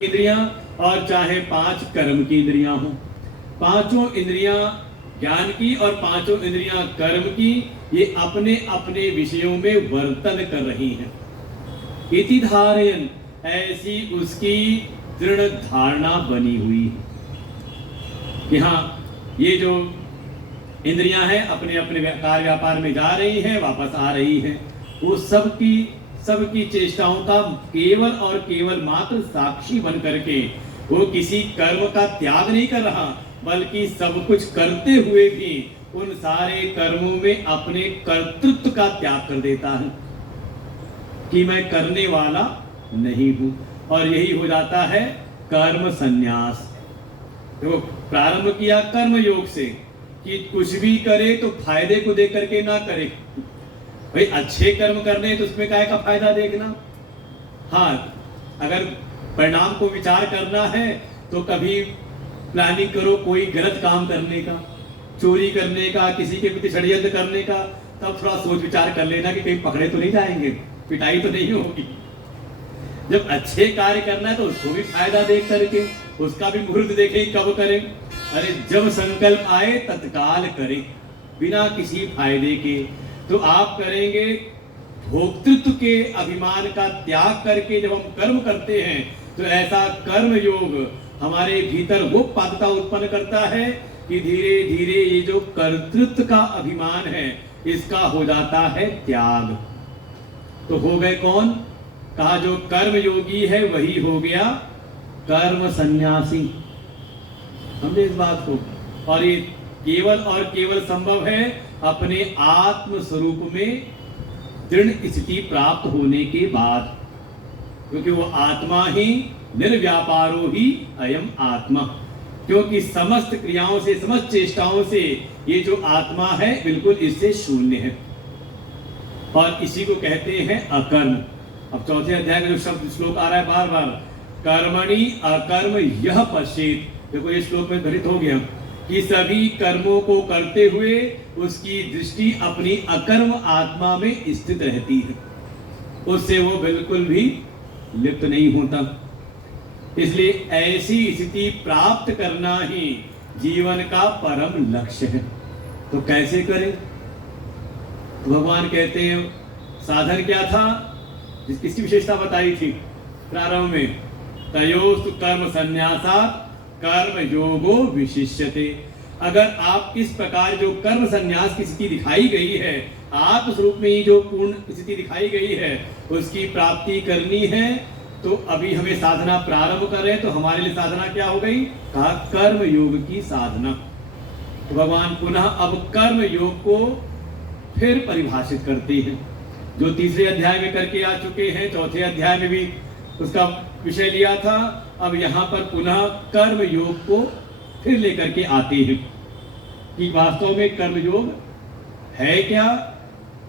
इंद्रियां और चाहे 5 कर्म की इंद्रियां हो, पांचों इंद्रियां ज्ञान की और पांचों इंद्रियां कर्म की, ये अपने अपने विषयों में वर्तन कर रही हैं। इति धारयन, ऐसी उसकी दृढ़ धारणा बनी हुई है कि हाँ, ये जो इंद्रियां हैं अपने अपने कार्य व्यापार में जा रही हैं, वापस आ रही हैं। वो सबकी चेष्टाओं का केवल और केवल मात्र साक्षी बन करके वो किसी कर्म का त्याग नहीं कर रहा, बल्कि सब कुछ करते हुए भी उन सारे कर्मों में अपने कर्तृत्व का त्याग कर देता है कि मैं करने वाला नहीं हूं। और यही हो जाता है कर्म संन्यास। तो प्रारंभ किया कर्म योग से कि कुछ भी करे तो फायदे को देख करके ना करे। भाई अच्छे कर्म करने तो उसमें काय का फायदा देखना। हाँ, अगर परिणाम को विचार करना है तो कभी प्लानिंग करो कोई गलत काम करने का, चोरी करने का, किसी के प्रति षड्यंत्र करने का, तब थोड़ा सोच विचार कर लेना कि कहीं पकड़े तो नहीं जाएंगे, पिटाई तो नहीं होगी। जब अच्छे कार्य करना है तो उसको भी फायदा देख करके उसका भी मुहूर्त देखें कब करें। अरे जब संकल्प आए तत्काल करें बिना किसी फायदे के। तो आप करेंगे भोक्तृत्व के अभिमान का त्याग करके। जब हम कर्म करते हैं तो ऐसा कर्म योग हमारे भीतर वो पात्रता उत्पन्न करता है कि धीरे धीरे ये जो कर्तृत्व का अभिमान है इसका हो जाता है त्याग। तो हो गए कौन? कहा जो कर्म योगी है वही हो गया कर्म सन्यासी। समझे इस बात को? और ये केवल और केवल संभव है अपने आत्म स्वरूप में दृढ़ स्थिति प्राप्त होने के बाद, क्योंकि वो आत्मा ही निर्व्यापारो ही अयम आत्मा। क्योंकि समस्त क्रियाओं से, समस्त चेष्टाओं से ये जो आत्मा है बिल्कुल इससे शून्य है और इसी को कहते हैं अकर्म। अब चौथे अध्याय में जो शब्द श्लोक आ रहा है बार बार, कर्मणि अकर्म यह पश्येत। देखो ये श्लोक में घटित हो गया कि सभी कर्मों को करते हुए उसकी दृष्टि अपनी अकर्म आत्मा में स्थित रहती है, उससे वो बिल्कुल भी लिप्त नहीं होता। इसलिए ऐसी स्थिति प्राप्त करना ही जीवन का परम लक्ष्य है। तो कैसे करें? तो भगवान कहते हैं साधन क्या था, किसकी विशेषता बताई थी प्रारंभ में, तयोस्तु कर्म संन्यासात् कर्म योगो विशिष्यते। अगर आप इस प्रकार जो कर्म संन्यास की स्थिति दिखाई गई है, आत्म स्वरूप में ही जो पूर्ण स्थिति दिखाई गई है, उसकी प्राप्ति करनी है तो अभी हमें साधना प्रारंभ कर रहे हैं। तो हमारे लिए साधना क्या हो गई? कहा कर्म योग की साधना। तो भगवान पुनः अब कर्म योग को फिर परिभाषित करते हैं, जो तीसरे अध्याय में करके आ चुके हैं, चौथे अध्याय में भी उसका विषय लिया था। अब यहाँ पर पुनः कर्म योग को फिर लेकर के आते हैं कि वास्तव में कर्म योग है क्या,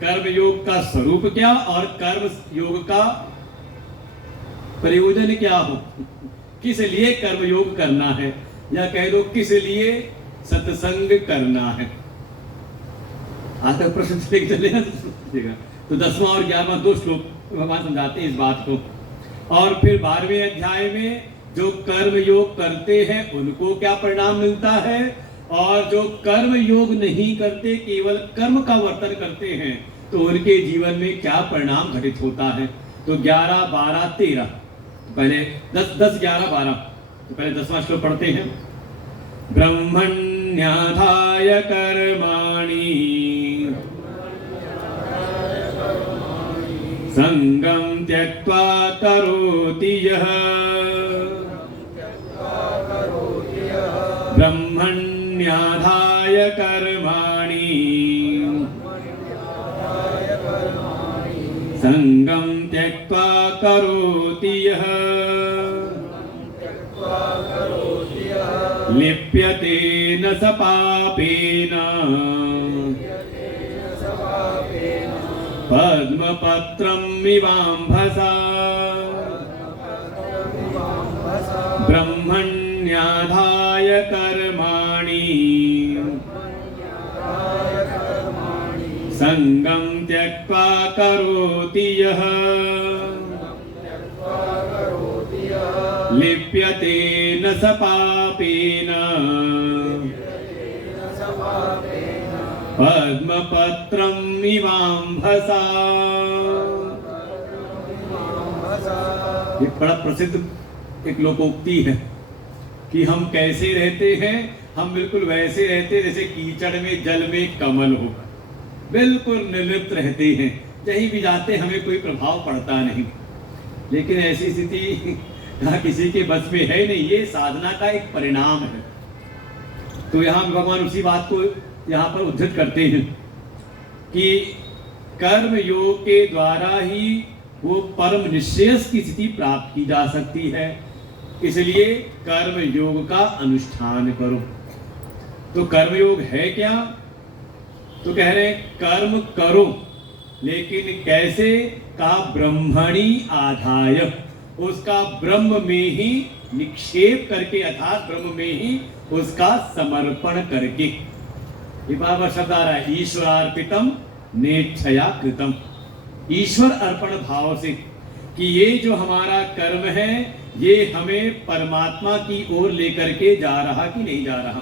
कर्म योग का स्वरूप क्या और कर्म योग का प्रयोजन क्या हो, किस लिए कर्म योग करना है, या कह दो किस लिए सत्संग करना है। आज तक प्रश्न चलेगा तो 10वां और 11वां 2 श्लोक भगवान समझाते हैं इस बात को। और फिर 12वें अध्याय में जो कर्म योग करते हैं उनको क्या परिणाम मिलता है, और जो कर्म योग नहीं करते केवल कर्म का वर्तन करते हैं तो उनके जीवन में क्या परिणाम घटित होता है। तो 11, 12, 13, पहले 10, 11, 12, तो पहले 10वां श्लोक पढ़ते हैं। ब्रह्मण्याधाय कर्माणि संगम त्यक्त्वा करोति यः, ब्रह्मण्याधाय कर्माणि संगम त्यक्त्वा करोति यः, लिप्यते न स पापेन पद्मपत्रम् इवाम्भसा, ब्रह्मण्याधाय कर्माणि संगम त्यक्त्वा करोति यः, लिप्यते न स पापेन पद्मपत्रम् इवाम्भसा। एक बड़ा प्रसिद्ध एक लोकोक्ति है कि हम कैसे रहते हैं, हम बिल्कुल वैसे रहते हैं जैसे कीचड़ में जल में कमल हो, बिल्कुल निर्लिप्त रहते हैं, कहीं भी जाते हमें कोई प्रभाव पड़ता नहीं। लेकिन ऐसी स्थिति किसी के बस में है नहीं, ये साधना का एक परिणाम है। तो यहाँ भगवान उसी बात को यहाँ पर उद्धृत करते हैं कि कर्म योग के द्वारा ही वो परम निश्रेयस की स्थिति प्राप्त की जा सकती है, इसलिए कर्म योग का अनुष्ठान करो। तो कर्म योग है क्या? तो कह रहे हैं कर्म करो, लेकिन कैसे? कहा ब्रह्मणि आधाय, उसका ब्रह्म में ही निक्षेप करके, अर्थात ब्रह्म में ही उसका समर्पण करके। ये बार शब्द आ रहा है, ईश्वरार्पितम नेच्छया कृतम, ईश्वर अर्पण भाव से, कि ये जो हमारा कर्म है ये हमें परमात्मा की ओर लेकर के जा रहा कि नहीं जा रहा।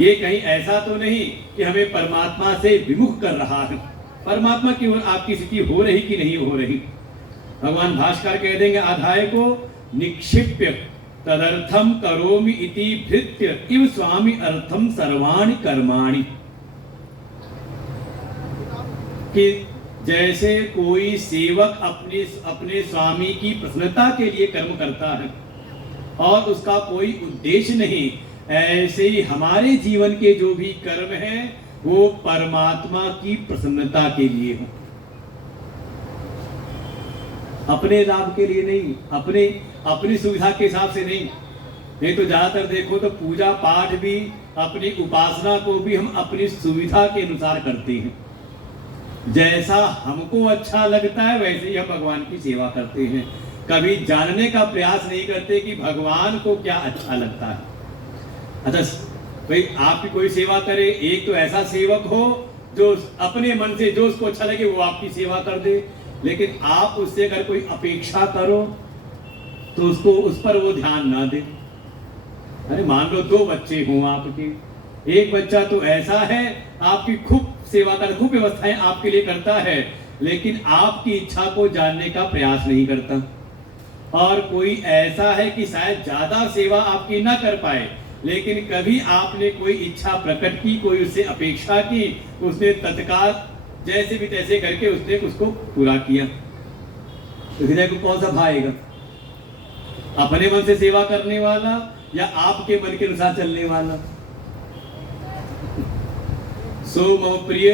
ये कहीं ऐसा तो नहीं कि हमें परमात्मा से विमुख कर रहा है, परमात्मा की ओर आपकी स्थिति हो रही कि नहीं हो रही। भगवान भाष्कर कह देंगे आधाय को निक्षिप्य तदर्थम करोमि इति भृत्य इव स्वामी अर्थम सर्वाणि कर्माणि, कि जैसे कोई सेवक अपने स्वामी की प्रसन्नता के लिए कर्म करता है और उसका कोई उद्देश्य नहीं, ऐसे ही हमारे जीवन के जो भी कर्म हैं वो परमात्मा की प्रसन्नता के लिए हो, अपने लाभ के लिए नहीं, अपनी सुविधा के हिसाब से नहीं तो ज्यादातर देखो तो पूजा पाठ भी, अपनी उपासना को भी हम अपनी सुविधा के अनुसार करते हैं। जैसा हमको अच्छा लगता है वैसे ही हम भगवान की सेवा करते हैं, कभी जानने का प्रयास नहीं करते कि भगवान को क्या अच्छा लगता है। अच्छा भाई, आपकी कोई सेवा करे, एक तो ऐसा सेवक हो जो अपने मन से जो उसको अच्छा लगे वो आपकी सेवा कर दे, लेकिन आप उससे अगर कोई अपेक्षा करो तो उसको उस पर वो ध्यान ना दे। अरे मान लो 2 बच्चे हों आपके, एक बच्चा तो ऐसा है आपकी खूब सेवा कर, खूब व्यवस्थाएं आपके लिए करता है, लेकिन आपकी इच्छा को जानने का प्रयास नहीं करता, और कोई ऐसा है कि शायद ज्यादा सेवा आपकी ना कर पाए, लेकिन कभी आपने कोई इच्छा प्रकट की, कोई उससे अपेक्षा की, उसने तत्काल जैसे भी तैसे करके उसने उसको पूरा किया। तो हृदय को कौन सा भाएगा, अपने मन से सेवा करने वाला या आपके मन के अनुसार चलने वाला? सो मम प्रिय,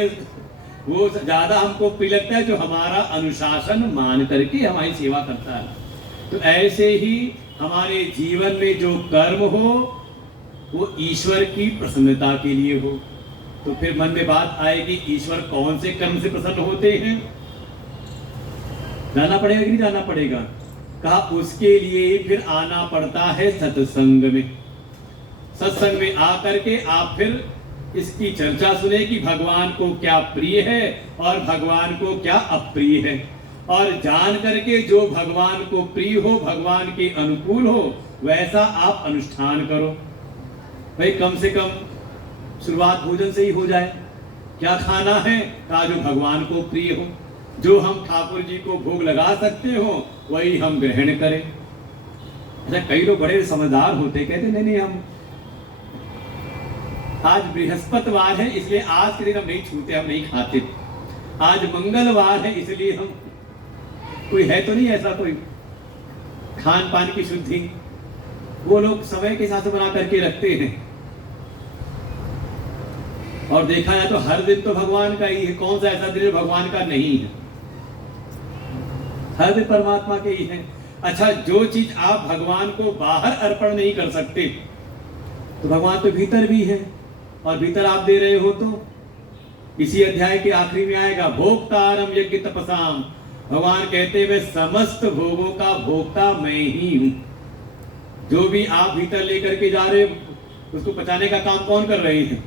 वो ज्यादा हमको प्रिय लगता है जो हमारा अनुशासन मान करके हमारी सेवा करता है। तो ऐसे ही हमारे जीवन में जो कर्म हो वो ईश्वर की प्रसन्नता के लिए हो। तो फिर मन में बात आएगी, ईश्वर कौन से कर्म से प्रसन्न होते हैं? जाना पड़ेगा कि नहीं जाना पड़ेगा? कहा उसके लिए फिर आना पड़ता है सत्संग में। सत्संग में आकर के आप फिर इसकी चर्चा सुने कि भगवान को क्या प्रिय है और भगवान को क्या अप्रिय है, और जान करके जो भगवान को प्रिय हो, भगवान के अनुकूल हो, वैसा आप अनुष्ठान करो। भाई कम से कम शुरुआत भोजन से ही हो जाए। क्या खाना है? कहा जो भगवान को प्रिय हो, जो हम ठाकुर जी को भोग लगा सकते हो वही हम ग्रहण करें। अच्छा, कई लोग बड़े समझदार होते, कहते नहीं नहीं, हम आज बृहस्पतिवार है इसलिए आज के दिन हम नहीं छूते, हम नहीं खाते। आज मंगलवार है इसलिए हम, कोई है तो नहीं ऐसा कोई खान पान की शुद्धि? वो लोग समय के हिसाब से बना करके रखते हैं, और देखा जाए तो हर दिन तो भगवान का ही है। कौन सा ऐसा दिन भगवान का नहीं है? हर दिन परमात्मा के ही है। अच्छा, जो चीज आप भगवान को बाहर अर्पण नहीं कर सकते, तो भगवान तो भीतर भी है, और भीतर आप दे रहे हो। तो इसी अध्याय के आखिरी में आएगा, भोक्तारम यज्ञ तपसाम, भगवान कहते हैं मैं समस्त भोगों का भोक्ता मैं ही हूं। जो भी आप भीतर लेकर के जा रहे हो उसको पचाने का काम कौन कर रहे हैं?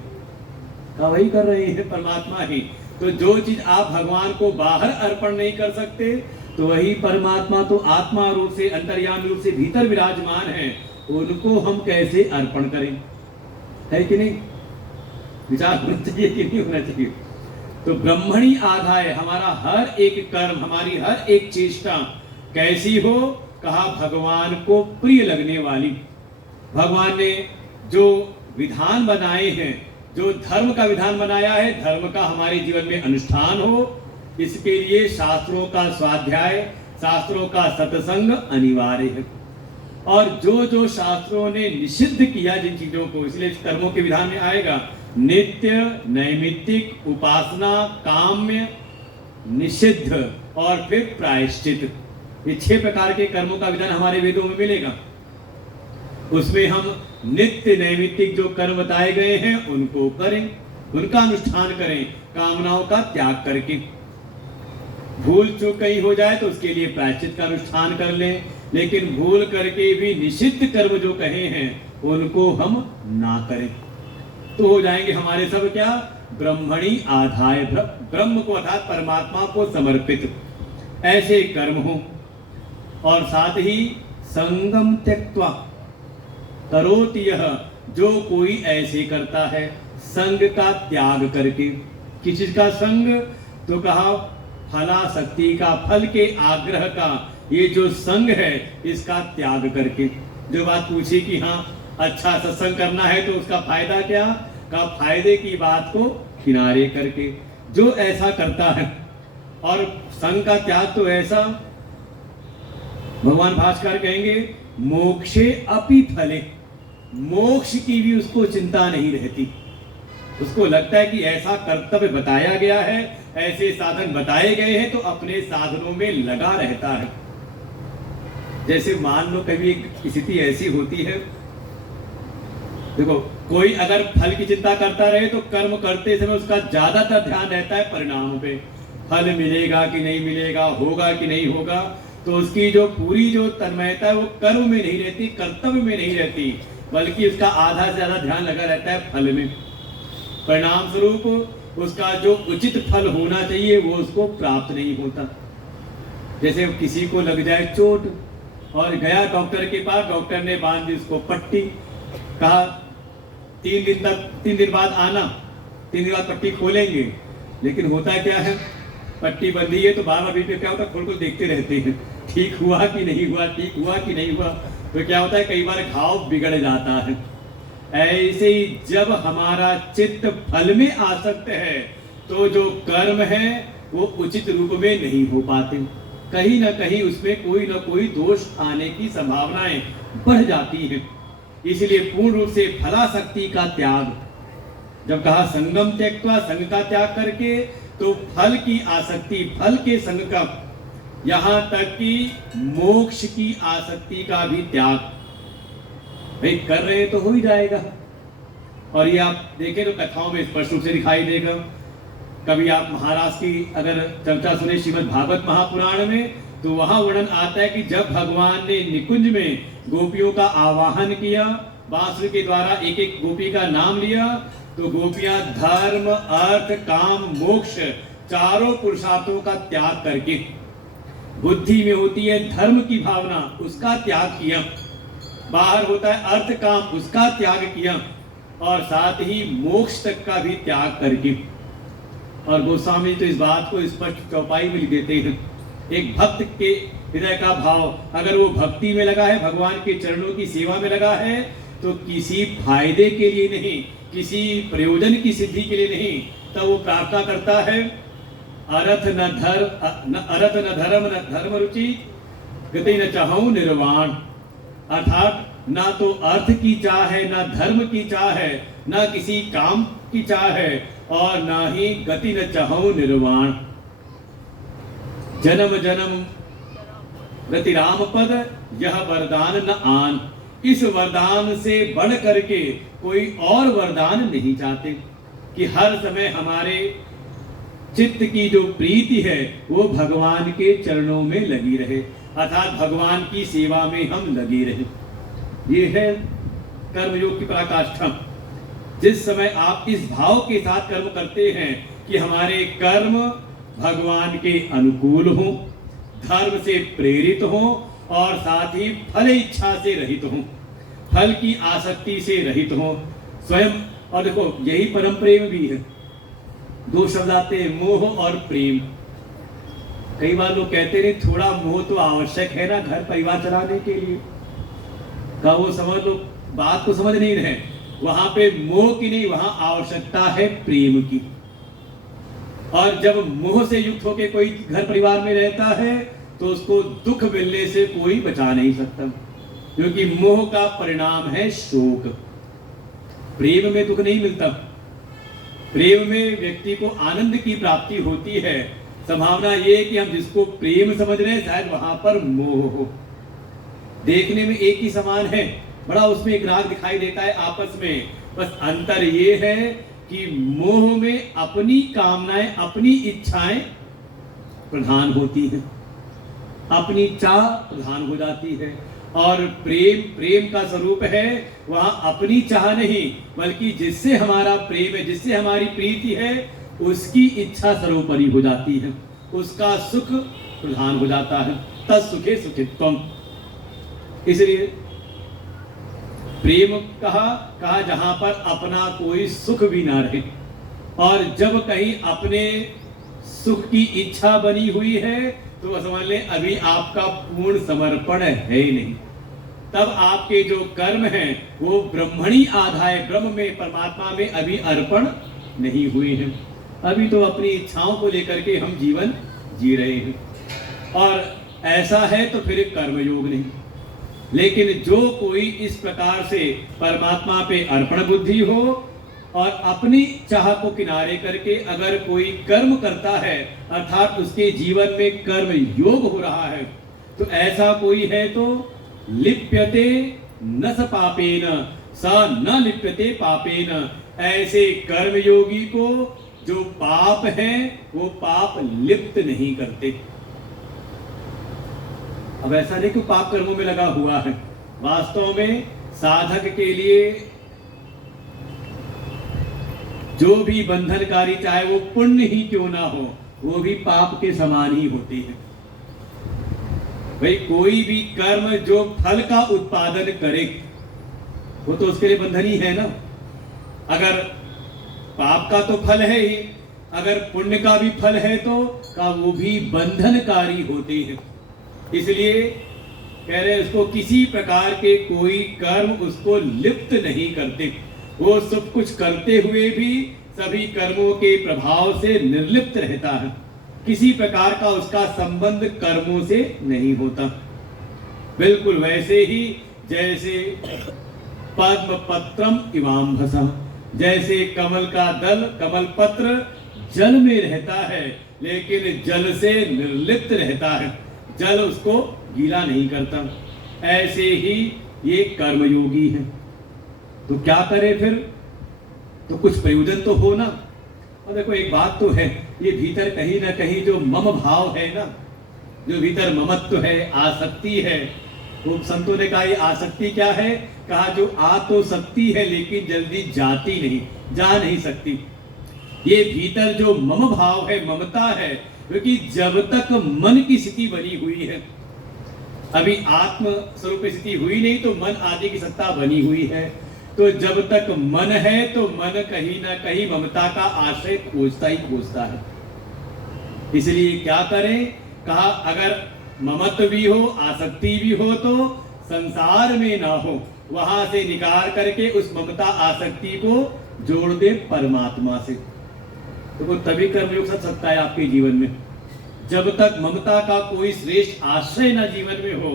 वही कर रहे हैं, परमात्मा ही। तो जो चीज आप भगवान को बाहर अर्पण नहीं कर सकते, तो वही परमात्मा तो आत्मा रूप से, अंतर्यामी रूप से भीतर विराजमान है, उनको हम कैसे अर्पण करें? है कि नहीं? विचार होना चाहिए कि नहीं होना चाहिए? तो ब्रह्मणी आधाय हमारा हर एक कर्म, हमारी हर एक चेष्टा कैसी हो? कहा भगवान को प्रिय लगने वाली। भगवान ने जो विधान बनाए हैं, जो धर्म का विधान बनाया है, धर्म का हमारे जीवन में अनुष्ठान हो, इसके लिए शास्त्रों का स्वाध्याय, शास्त्रों का सत्संग अनिवार्य है। और जो जो शास्त्रों ने निषिद्ध किया जिन चीजों को, इसलिए कर्मों के विधान में आएगा नित्य, नैमित्तिक, उपासना, काम्य, निषिद्ध और फिर प्रायश्चित। ये 6 प्रकार के कर्मों का विधान हमारे वेदों में मिलेगा। उसमें हम नित्य नैमित्तिक जो कर्म बताए गए हैं उनको करें, उनका अनुष्ठान करें, कामनाओं का त्याग करके। भूल चूक कहीं हो जाए तो उसके लिए प्रायश्चित का अनुष्ठान कर लें, लेकिन भूल करके भी निषिद्ध कर्म जो कहे हैं उनको हम ना करें, तो हो जाएंगे हमारे सब क्या? ब्रह्मणी आधाय, ब्रह्म को अर्थात परमात्मा को समर्पित ऐसे कर्म हो। और साथ ही संगम त्यक्त्वा करोति यह, जो कोई ऐसे करता है संग का त्याग करके। किस चीज का संग? तो कहा फलासक्ति का, फल के आग्रह का ये जो संग है इसका त्याग करके। जो बात पूछी कि हाँ अच्छा सत्संग करना है तो उसका फायदा क्या? का फायदे की बात को किनारे करके जो ऐसा करता है। और संग का त्याग तो ऐसा, भगवान भास्कर कहेंगे मोक्षे अपि फले, मोक्ष की भी उसको चिंता नहीं रहती। उसको लगता है कि ऐसा कर्तव्य बताया गया है, ऐसे साधन बताए गए हैं, तो अपने साधनों में लगा रहता है। जैसे मान लो कभी एक स्थिति ऐसी होती है, देखो कोई अगर फल की चिंता करता रहे तो कर्म करते समय उसका ज्यादातर ध्यान रहता है परिणाम पे, फल मिलेगा कि नहीं मिलेगा, होगा कि नहीं होगा। तो उसकी जो पूरी जो तन्मयता है वो कर्म में नहीं रहती, कर्तव्य में नहीं रहती, बल्कि उसका आधा से ज्यादा ध्यान लगा रहता है फल में। परिणाम स्वरूप उसका जो उचित फल होना चाहिए वो उसको प्राप्त नहीं होता। जैसे किसी को लग जाए चोट और गया डॉक्टर के पास, डॉक्टर ने बांध दी उसको पट्टी, कहा 3 दिन बाद आना, 3 दिन बाद पट्टी खोलेंगे। लेकिन होता क्या है, पट्टी बंधी है तो बार बार बीच में क्या होता है, खोल को देखते रहते हैं ठीक हुआ कि नहीं हुआ, ठीक हुआ कि नहीं हुआ। तो क्या होता है, कई बार घाव बिगड़ जाता है। ऐसे ही जब हमारा चित्त फल में आसक्त है तो जो कर्म है वो उचित रूप में नहीं हो पाते, कहीं ना कहीं उसमें कोई ना कोई दोष आने की संभावनाएं बढ़ जाती हैं। इसलिए पूर्ण रूप से फलासक्ति का त्याग, जब कहा संगम त्यक्त्वा, संग का त्याग करके, तो फल की आसक्ति, फल के संग का, यहां तक कि मोक्ष की आसक्ति का भी त्याग भाई कर रहे तो हो ही जाएगा। और ये आप देखें तो कथाओं में स्पष्ट रूप से दिखाई देगा। कभी आप महाराष्ट्र की अगर चर्चा सुने श्रीमद् भागवत महापुराण में, तो वहां वर्णन आता है कि जब भगवान ने निकुंज में गोपियों का आवाहन किया, बांसुरी के द्वारा एक एक गोपी का नाम लिया, तो गोपियां धर्म, अर्थ, काम, मोक्ष चारों पुरुषार्थों का त्याग करके, बुद्धि में होती है धर्म की भावना, उसका त्याग किया, बाहर होता है अर्थ काम, उसका त्याग किया, और साथ ही मोक्ष तक का भी त्याग करके। और गोस्वामी तो इस बात को स्पष्ट चौपाई में लिख देते हैं, एक भक्त के हृदय का भाव अगर वो भक्ति में लगा है, भगवान के चरणों की सेवा में लगा है, तो किसी फायदे के लिए नहीं, किसी प्रयोजन की सिद्धि के लिए नहीं, तब वो प्रार्थना करता है अर्थ न धर्म न धर्म रुचि गति न चाहूं निर्वाण। अर्थात ना तो अर्थ की चाह है, ना धर्म की चाह है, ना किसी काम की चाह है, और ना ही गति न चाहूं निर्वाण। जन्म जन्म रति राम पद यह वरदान न आन। इस वरदान से बढ़ करके कोई और वरदान नहीं चाहते कि हर समय हमारे चित्त की जो प्रीति है वो भगवान के चरणों में लगी रहे, अर्थात भगवान की सेवा में हम लगे रहे। ये है कर्मयोग की पराकाष्ठा। जिस समय आप इस भाव के साथ कर्म करते हैं कि हमारे कर्म भगवान के अनुकूल हों, धर्म से प्रेरित हों और साथ ही फल इच्छा से रहित हों, फल की आसक्ति से रहित हों स्वयं। और देखो यही परम प्रेम भी है। दो शब्द आते हैं, मोह और प्रेम। कई बार लोग कहते हैं थोड़ा मोह तो आवश्यक है ना घर परिवार चलाने के लिए, का वो समझ लो, बात को समझ नहीं रहे। वहां पे मोह की नहीं, वहां आवश्यकता है प्रेम की। और जब मोह से युक्त होकर कोई घर परिवार में रहता है तो उसको दुख मिलने से कोई बचा नहीं सकता, क्योंकि मोह का परिणाम है शोक। प्रेम में दुख नहीं मिलता, प्रेम में व्यक्ति को आनंद की प्राप्ति होती है। संभावना ये है कि हम जिसको प्रेम समझ रहे हैं शायद वहां पर मोह हो। देखने में एक ही समान है, बड़ा उसमें एक राग दिखाई देता है आपस में, बस अंतर ये है कि मोह में अपनी कामनाएं, अपनी इच्छाएं प्रधान होती हैं, अपनी चाह प्रधान हो जाती है। और प्रेम, प्रेम का स्वरूप है वहां अपनी चाह नहीं, बल्कि जिससे हमारा प्रेम है, जिससे हमारी प्रीति है, उसकी इच्छा सर्वोपरि हो जाती है, उसका सुख प्रधान हो जाता है। तत्सुखे सुखित्वम। इसलिए प्रेम कहा जहां पर अपना कोई सुख भी ना रहे। और जब कहीं अपने सुख की इच्छा बनी हुई है तो समझ लें अभी आपका पूर्ण समर्पण है ही नहीं। तब आपके जो कर्म हैं वो ब्रह्मणी आधाय, ब्रह्म में, परमात्मा में अभी अर्पण नहीं हुए हैं। अभी तो अपनी इच्छाओं को लेकर के हम जीवन जी रहे हैं। और ऐसा है तो फिर कर्मयोग नहीं। लेकिन जो कोई इस प्रकार से परमात्मा पे अर्पण बुद्धि हो और अपनी चाह को किनारे करके अगर कोई कर्म करता है, अर्थात उसके जीवन में कर्म योग हो रहा है, तो ऐसा कोई है तो लिप्यते न स पापेन स न लिप्यते पापेन। ऐसे कर्मयोगी को जो पाप है वो पाप लिप्त नहीं करते। अब ऐसा नहीं कि पाप कर्मों में लगा हुआ है, वास्तव में साधक के लिए जो भी बंधनकारी, चाहे वो पुण्य ही क्यों ना हो, वो भी पाप के समान ही होते हैं। भाई कोई भी कर्म जो फल का उत्पादन करे वो तो उसके लिए बंधन ही है ना। अगर पाप का तो फल है ही, अगर पुण्य का भी फल है तो का वो भी बंधनकारी होते हैं। इसलिए कह रहे उसको किसी प्रकार के कोई कर्म उसको लिप्त नहीं करते। वो सब कुछ करते हुए भी सभी कर्मों के प्रभाव से निर्लिप्त रहता है। किसी प्रकार का उसका संबंध कर्मों से नहीं होता। बिल्कुल वैसे ही जैसे पद्म पत्रम इवाम्भसा, जैसे कमल का दल, कमल पत्र जल में रहता है लेकिन जल से निर्लिप्त रहता है, जल उसको गीला नहीं करता, ऐसे ही ये कर्मयोगी है। तो क्या करे फिर? तो कुछ प्रयोजन तो हो ना। और देखो एक बात तो है, ये भीतर कहीं ना कहीं जो मम भाव है ना, जो भीतर ममत्व है, आसक्ति है, तो संतों ने कहा ये आसक्ति क्या है? कहा जो आ तो सकती है लेकिन जल्दी जाती नहीं, जा नहीं सकती। ये भीतर जो मम भाव है, ममता है, क्योंकि जब तक मन की स्थिति बनी हुई है, अभी आत्म स्वरूप स्थिति हुई नहीं तो मन आदि की सत्ता बनी हुई है, तो जब तक मन है तो मन कहीं ना कहीं ममता का आश्रय खोजता ही खोजता है। इसलिए क्या करें? कहा अगर ममत्व भी हो, आसक्ति भी हो तो संसार में ना हो, वहां से निकाल करके उस ममता आसक्ति को जोड़ दे परमात्मा से, तो वो तभी कर्मयोग सच सकता है आपके जीवन में। जब तक ममता का कोई श्रेष्ठ आश्रय ना जीवन में हो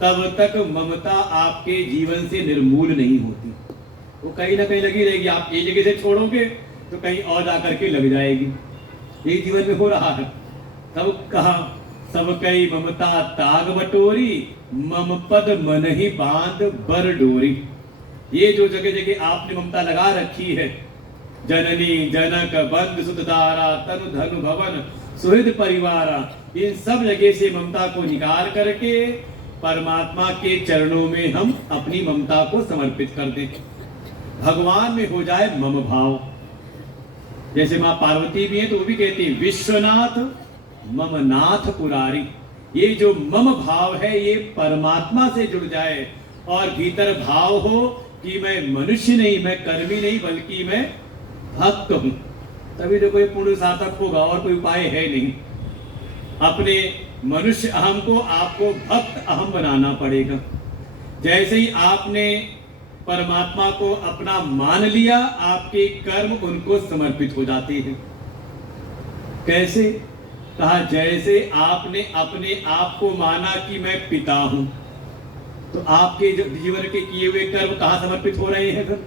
तब तक ममता आपके जीवन से निर्मूल नहीं होती। वो कहीं ना कहीं लगी रहेगी। आप एक जगह से छोड़ोगे तो कहीं और जाकर के लग जाएगी। ये जीवन में हो रहा है। तब कहा सब कई ममता ताग बटोरी, मम पद मन ही बांध बर डोरी। ये जो जगह जगह आपने ममता लगा रखी है, जननी जनक बंध सुतदारा तनु धनु भवन सुहृद परिवारा, इन सब जगह से ममता को निकाल करके परमात्मा के चरणों में हम अपनी ममता को समर्पित कर दें। भगवान में हो जाए मम भाव। जैसे मां पार्वती भी है तो वो भी कहती है विश्वनाथ मम नाथ पुरारी, ये जो मम भाव है ये परमात्मा से जुड़ जाए और भीतर भाव हो कि मैं मनुष्य नहीं, मैं कर्मी नहीं, बल्कि मैं भक्त हूं, तभी तो कोई पूर्ण सार्थक होगा, और कोई उपाय है नहीं। अपने मनुष्य अहम को आपको भक्त अहम बनाना पड़ेगा। जैसे ही आपने परमात्मा को अपना मान लिया, आपके कर्म उनको समर्पित हो जाते हैं। कैसे? कहा जैसे आपने अपने आप को माना कि मैं पिता हूं, तो आपके जीवन के किए हुए कर्म कहां समर्पित हो रहे हैं? फिर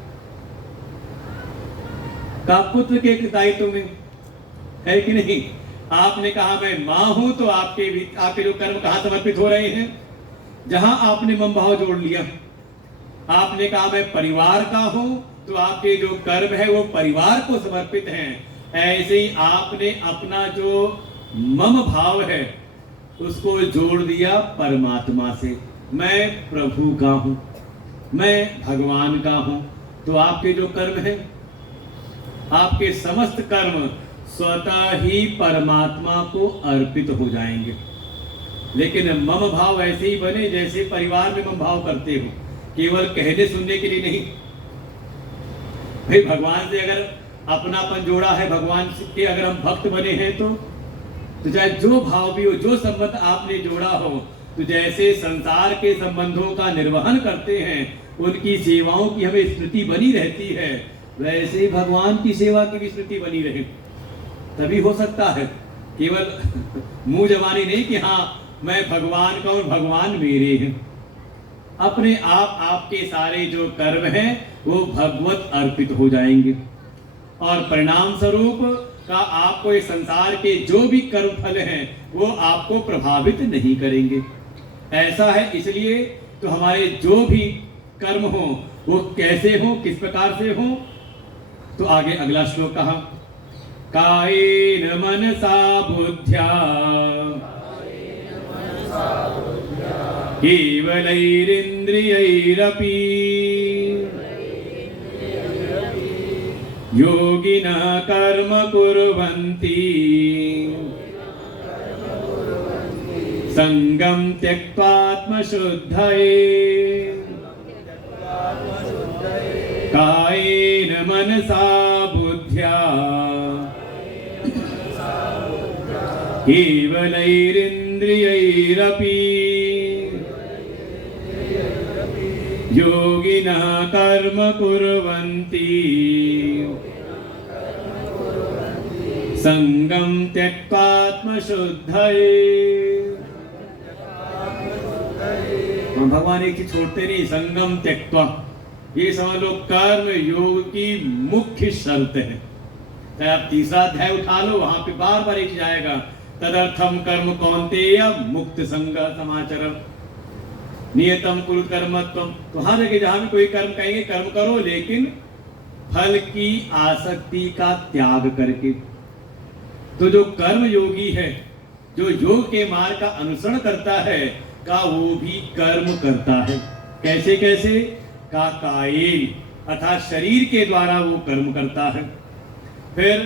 का पुत्र के दायित्व में है कि नहीं? आपने कहा मैं मां हूं, तो आपके जो कर्म कहां समर्पित हो रहे हैं? जहां आपने मम भाव जोड़ लिया। आपने कहा मैं परिवार का हूं, तो आपके जो कर्म है वो परिवार को समर्पित हैं। ऐसे ही आपने अपना जो मम भाव है उसको जोड़ दिया परमात्मा से। मैं प्रभु का हूं, मैं भगवान का हूं, तो आपके जो कर्म है, आपके समस्त कर्म स्वतः ही परमात्मा को अर्पित हो जाएंगे। लेकिन मम भाव ऐसे ही बने जैसे परिवार में मम भाव करते हो, केवल कहने सुनने के लिए नहीं। भाई भगवान से अगर अपनापन जोड़ा है, भगवान के अगर हम भक्त बने हैं, तो चाहे जो भाव भी हो, जो संबंध आपने जोड़ा हो, तो जैसे संसार के संबंधों का निर्वहन करते हैं, उनकी सेवाओं की हमें स्मृति बनी रहती है, वैसे ही भगवान की सेवा की भी स्मृति बनी रहे। तभी हो सकता है, केवल मुंह जबानी नहीं कि हाँ मैं भगवान का और भगवान मेरे हैं। अपने आप आपके सारे जो कर्म हैं वो भगवत अर्पित हो जाएंगे, और परिणाम स्वरूप का आपको इस संसार के जो भी कर्म फल हैं वो आपको प्रभावित नहीं करेंगे। ऐसा है, इसलिए तो हमारे जो भी कर्म हो वो कैसे हो, किस प्रकार से हो, तो आगे अगला श्लोक कहा, कायेन मनसा बुद्ध्या केवलैरिन्द्रियैरपि योगिनः कर्म कुर्वन्ति संगं त्यक्त्वात्मशुद्धये। कायेन मनसा बुद्ध्या केवलैरिन्द्रियैरपि योगिनः कर्म कुर्वन्ति संगं त्यक्त्वात्मशुद्धये। भगवान एक चीज छोड़ते नहीं, संगम त्यक्त्वा, ये समझ लो कर्म योग की मुख्य शर्त है। चाहे आप तीसरा अध्याय उठा लो, वहां पे बार बार एक चीज आएगा, तदर्थम कर्म कौन्तेय मुक्त संग समाचरम नियतम कुरु कर्मत्वम। तो हर जगह जहां भी कोई कर्म कहेंगे कर्म करो, लेकिन फल की आसक्ति का त्याग करके। तो जो कर्म योगी है, जो योग के मार्ग का अनुसरण करता है, का वो भी कर्म करता है। कैसे कैसे? का कायेन अर्थात शरीर के द्वारा वो कर्म करता है। फिर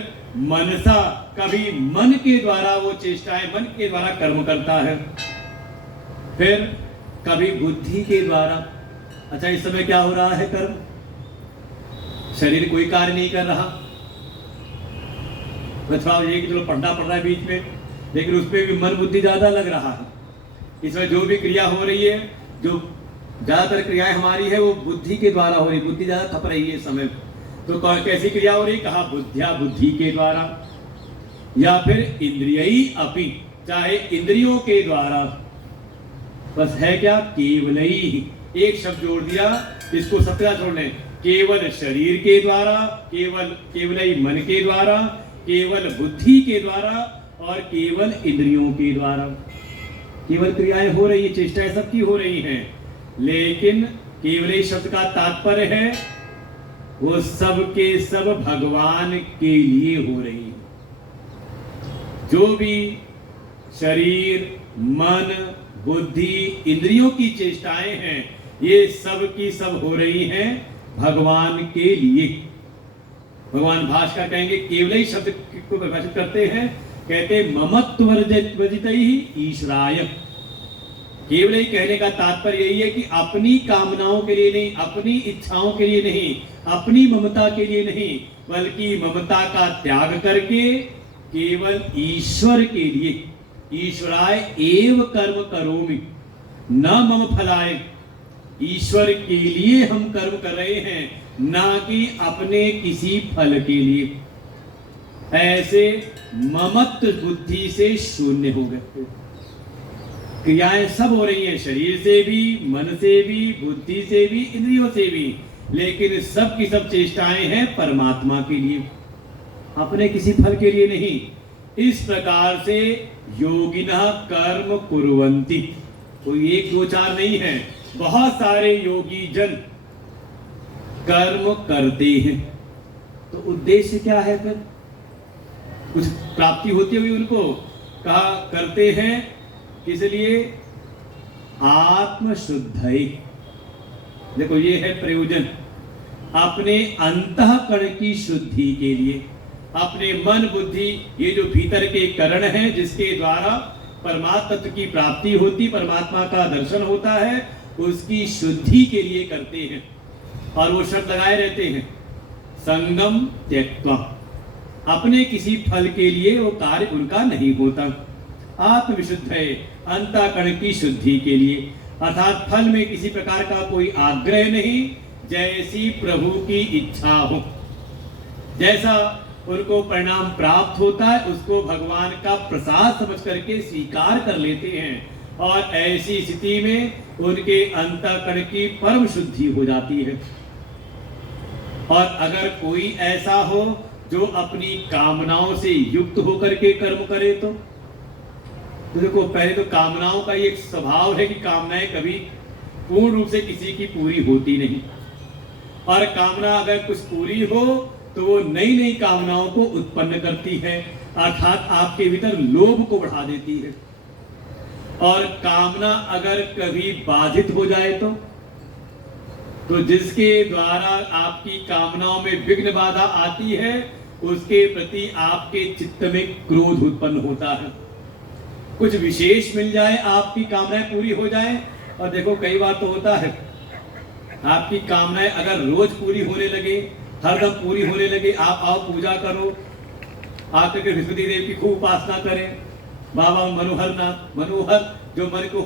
मनसा, कभी मन के द्वारा वो चेष्टाएं, मन के द्वारा कर्म करता है। फिर कभी बुद्धि के द्वारा। अच्छा, इस समय क्या हो रहा है? कर्म, शरीर कोई कार्य नहीं कर रहा, थोड़ा ये कि चलो पढ़ना पड़ रहा है बीच में, लेकिन उस पर भी मन बुद्धि ज्यादा लग रहा है। इसमें जो भी क्रिया हो रही है, जो ज्यादातर क्रियाएं हमारी है वो बुद्धि के द्वारा हो रही, बुद्धि ज्यादा थप रही है इस समय। तो कैसी क्रिया हो रही? कहा बुद्धिया, बुद्धि के द्वारा, या फिर इंद्रियई अपि, चाहे इंद्रियों के द्वारा। बस है क्या? केवलई, एक शब्द जोड़ दिया, इसको सत्या छोड़ने, केवल शरीर के द्वारा, केवलई मन के द्वारा, केवल बुद्धि के द्वारा, और केवल इंद्रियों के द्वारा। केवल क्रियाएं हो रही है, चेष्टाएं सबकी हो रही हैं, लेकिन केवल शब्द का तात्पर्य है वो सब के सब भगवान के लिए हो रही है। जो भी शरीर, मन, बुद्धि, इंद्रियों की चेष्टाएं हैं, ये सब की सब हो रही हैं भगवान के लिए। भगवान भाष्यकार कहेंगे, केवल शब्द को परिभाषित करते हैं, कहते ममत्व वर्जित ही ईश्वराय, केवल ही कहने का तात्पर्य यही है कि अपनी कामनाओं के लिए नहीं, अपनी इच्छाओं के लिए नहीं, अपनी ममता के लिए नहीं, बल्कि ममता का त्याग करके केवल ईश्वर के लिए, ईश्वराय एव कर्म करोमि न मम फलाय, ईश्वर के लिए हम कर्म कर रहे हैं, ना कि अपने किसी फल के लिए। ऐसे ममत्व बुद्धि से शून्य हो गए। क्रियाएं सब हो रही हैं, शरीर से भी, मन से भी, बुद्धि से भी, इंद्रियों से भी, लेकिन सब की सब चेष्टाएं हैं परमात्मा के लिए, अपने किसी फल के लिए नहीं। इस प्रकार से योगिनः कर्म कुर्वन्ति, कोई एक दो चार नहीं है, बहुत सारे योगी जन कर्म करते हैं। तो उद्देश्य क्या है? फिर कुछ प्राप्ति होती हुई उनको कहा करते हैं, किस लिए? आत्मशुद्धि। देखो ये है प्रयोजन, अपने अंतःकरण की शुद्धि के लिए, अपने मन बुद्धि, ये जो भीतर के करण है जिसके द्वारा परमात्मा तत्व की प्राप्ति होती, परमात्मा का दर्शन होता है, उसकी शुद्धि के लिए करते हैं। और वो शर्त लगाए रहते हैं, संगम त्यक्त्वा, अपने किसी फल के लिए वो कार्य उनका नहीं होता। आत्मविशुद्ध है, अंतःकरण की शुद्धि के लिए, अर्थात फल में किसी प्रकार का कोई आग्रह नहीं, जैसी प्रभु की इच्छा हो, जैसा उनको परिणाम प्राप्त होता है उसको भगवान का प्रसाद समझ करके स्वीकार कर लेते हैं, और ऐसी स्थिति में उनके अंतःकरण की परम शुद्धि हो जाती है। और अगर कोई ऐसा हो जो अपनी कामनाओं से युक्त होकर के कर्म करे, तो देखो पहले तो कामनाओं का एक स्वभाव है कि कामनाएं कभी पूर्ण रूप से किसी की पूरी होती नहीं, और कामना अगर कुछ पूरी हो तो वो नई नई कामनाओं को उत्पन्न करती है, अर्थात आपके भीतर लोभ को बढ़ा देती है। और कामना अगर कभी बाधित हो जाए तो जिसके द्वारा आपकी कामनाओं में विघ्न बाधा आती है, उसके प्रति आपके चित्त में क्रोध उत्पन्न होता है। कुछ विशेष मिल जाए, आपकी कामनाएं पूरी हो जाए, और देखो कई बार तो होता है आपकी कामनाएं अगर रोज पूरी होने लगे, हरदम पूरी होने लगे, आप आओ पूजा करो, आकर के बृहस्पति देव की खूब उपासना करें, बाबा मनोहर नाथ, मनोहर जो मन को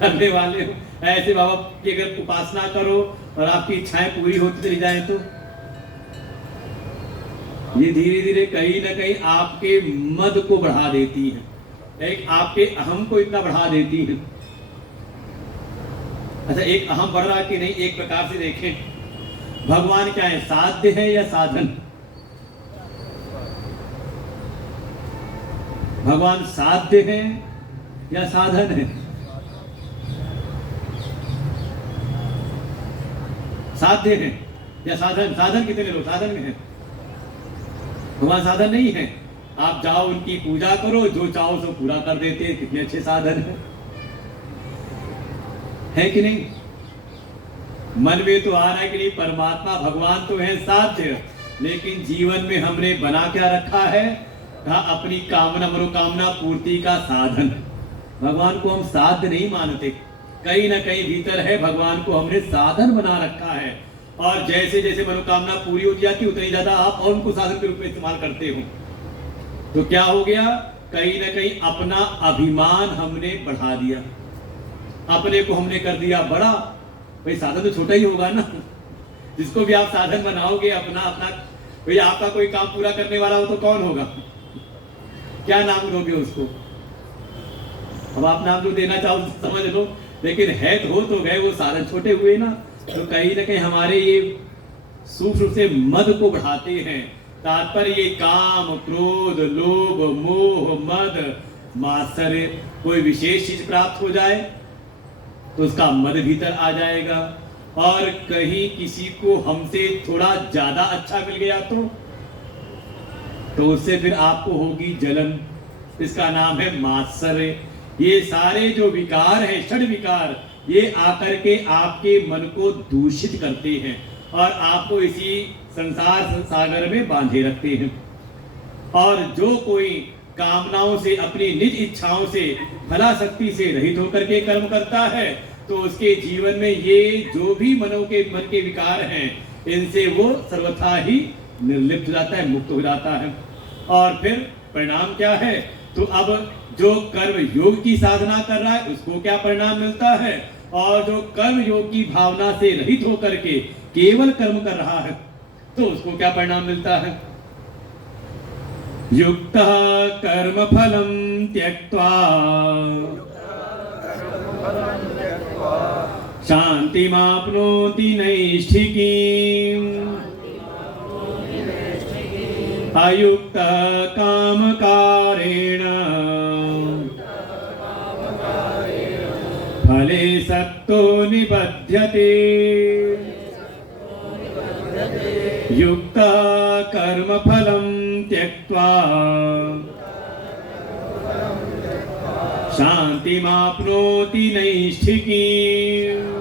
करने वाले हो, ऐसे बाबा की अगर उपासना करो और आपकी इच्छाएं पूरी होती चली जाए, तो ये धीरे धीरे कहीं ना कहीं आपके मद को बढ़ा देती है, एक आपके अहम को इतना बढ़ा देती है। अच्छा, एक अहम बढ़ रहा कि नहीं, एक प्रकार से देखें, भगवान क्या है, साध्य है या साधन? भगवान साध्य है या साधन है? साध्य है या साधन? साधन कितने लोग साधन में हैं? भगवान साधन नहीं है। आप जाओ उनकी पूजा करो, जो चाहो सो पूरा कर देते हैं, कितने अच्छे साधन है कि नहीं? मन में तो आ रहा है कि नहीं, परमात्मा भगवान तो है साध्य, लेकिन जीवन में हमने बना क्या रखा है? कहा अपनी कामना मनोकामना पूर्ति का साधन। भगवान को हम साध्य नहीं मानते, कहीं ना कहीं भीतर है, भगवान को हमने साधन बना रखा है, और जैसे जैसे मनोकामना पूरी होती जाती उतनी ज्यादा आप और उनको साधन के रूप में इस्तेमाल करते हो। तो क्या हो गया? कहीं ना कहीं अपना अभिमान हमने बढ़ा दिया, अपने को हमने कर दिया बड़ा। भाई साधन तो छोटा ही होगा ना, जिसको भी आप साधन बनाओगे अपना अपना, भाई आपका कोई काम पूरा करने वाला हो तो कौन होगा? क्या नाम दोगे उसको? अब आप नाम जो देना चाहो समझ लो, लेकिन है तो हो तो गए, वो साधन छोटे हुए ना। तो कहीं ना कहीं हमारे ये सूक्ष्म रूप से मद को बढ़ाते हैं। तात्पर्य ये काम क्रोध लोभ मोह मद मात्सर्य, कोई विशेष चीज प्राप्त हो जाए तो उसका मद भीतर आ जाएगा, और कहीं किसी को हमसे थोड़ा ज्यादा अच्छा मिल गया तो उससे फिर आपको होगी जलन, इसका नाम है मात्सर्य। ये सारे जो विकार हैं, षड विकार, ये आकर के आपके मन को दूषित करते हैं और आपको इसी संसार सागर में बांधे रखते हैं। और जो कोई कामनाओं से, अपनी निज इच्छाओं से, फलाशक्ति से रहित होकर के कर्म करता है, तो उसके जीवन में ये जो भी मन के विकार हैं, इनसे वो सर्वथा ही निर्लिप्त हो जाता है, मुक्त हो जाता है। और फिर परिणाम क्या है? तो अब जो कर्म योग की साधना कर रहा है उसको क्या परिणाम मिलता है, और जो कर्म योग की भावना से रहित होकर के केवल कर्म कर रहा है तो उसको क्या परिणाम मिलता है? युक्तः कर्म फलं त्यक्त्वा शान्तिमाप्नोति नैष्ठिकीम् अयुक्तः कामकारेण फले सक्तो निबध्यते। युक्तः कर्म फलं त्यक्त्वा शान्तिमाप्नोति नैष्ठिकीम्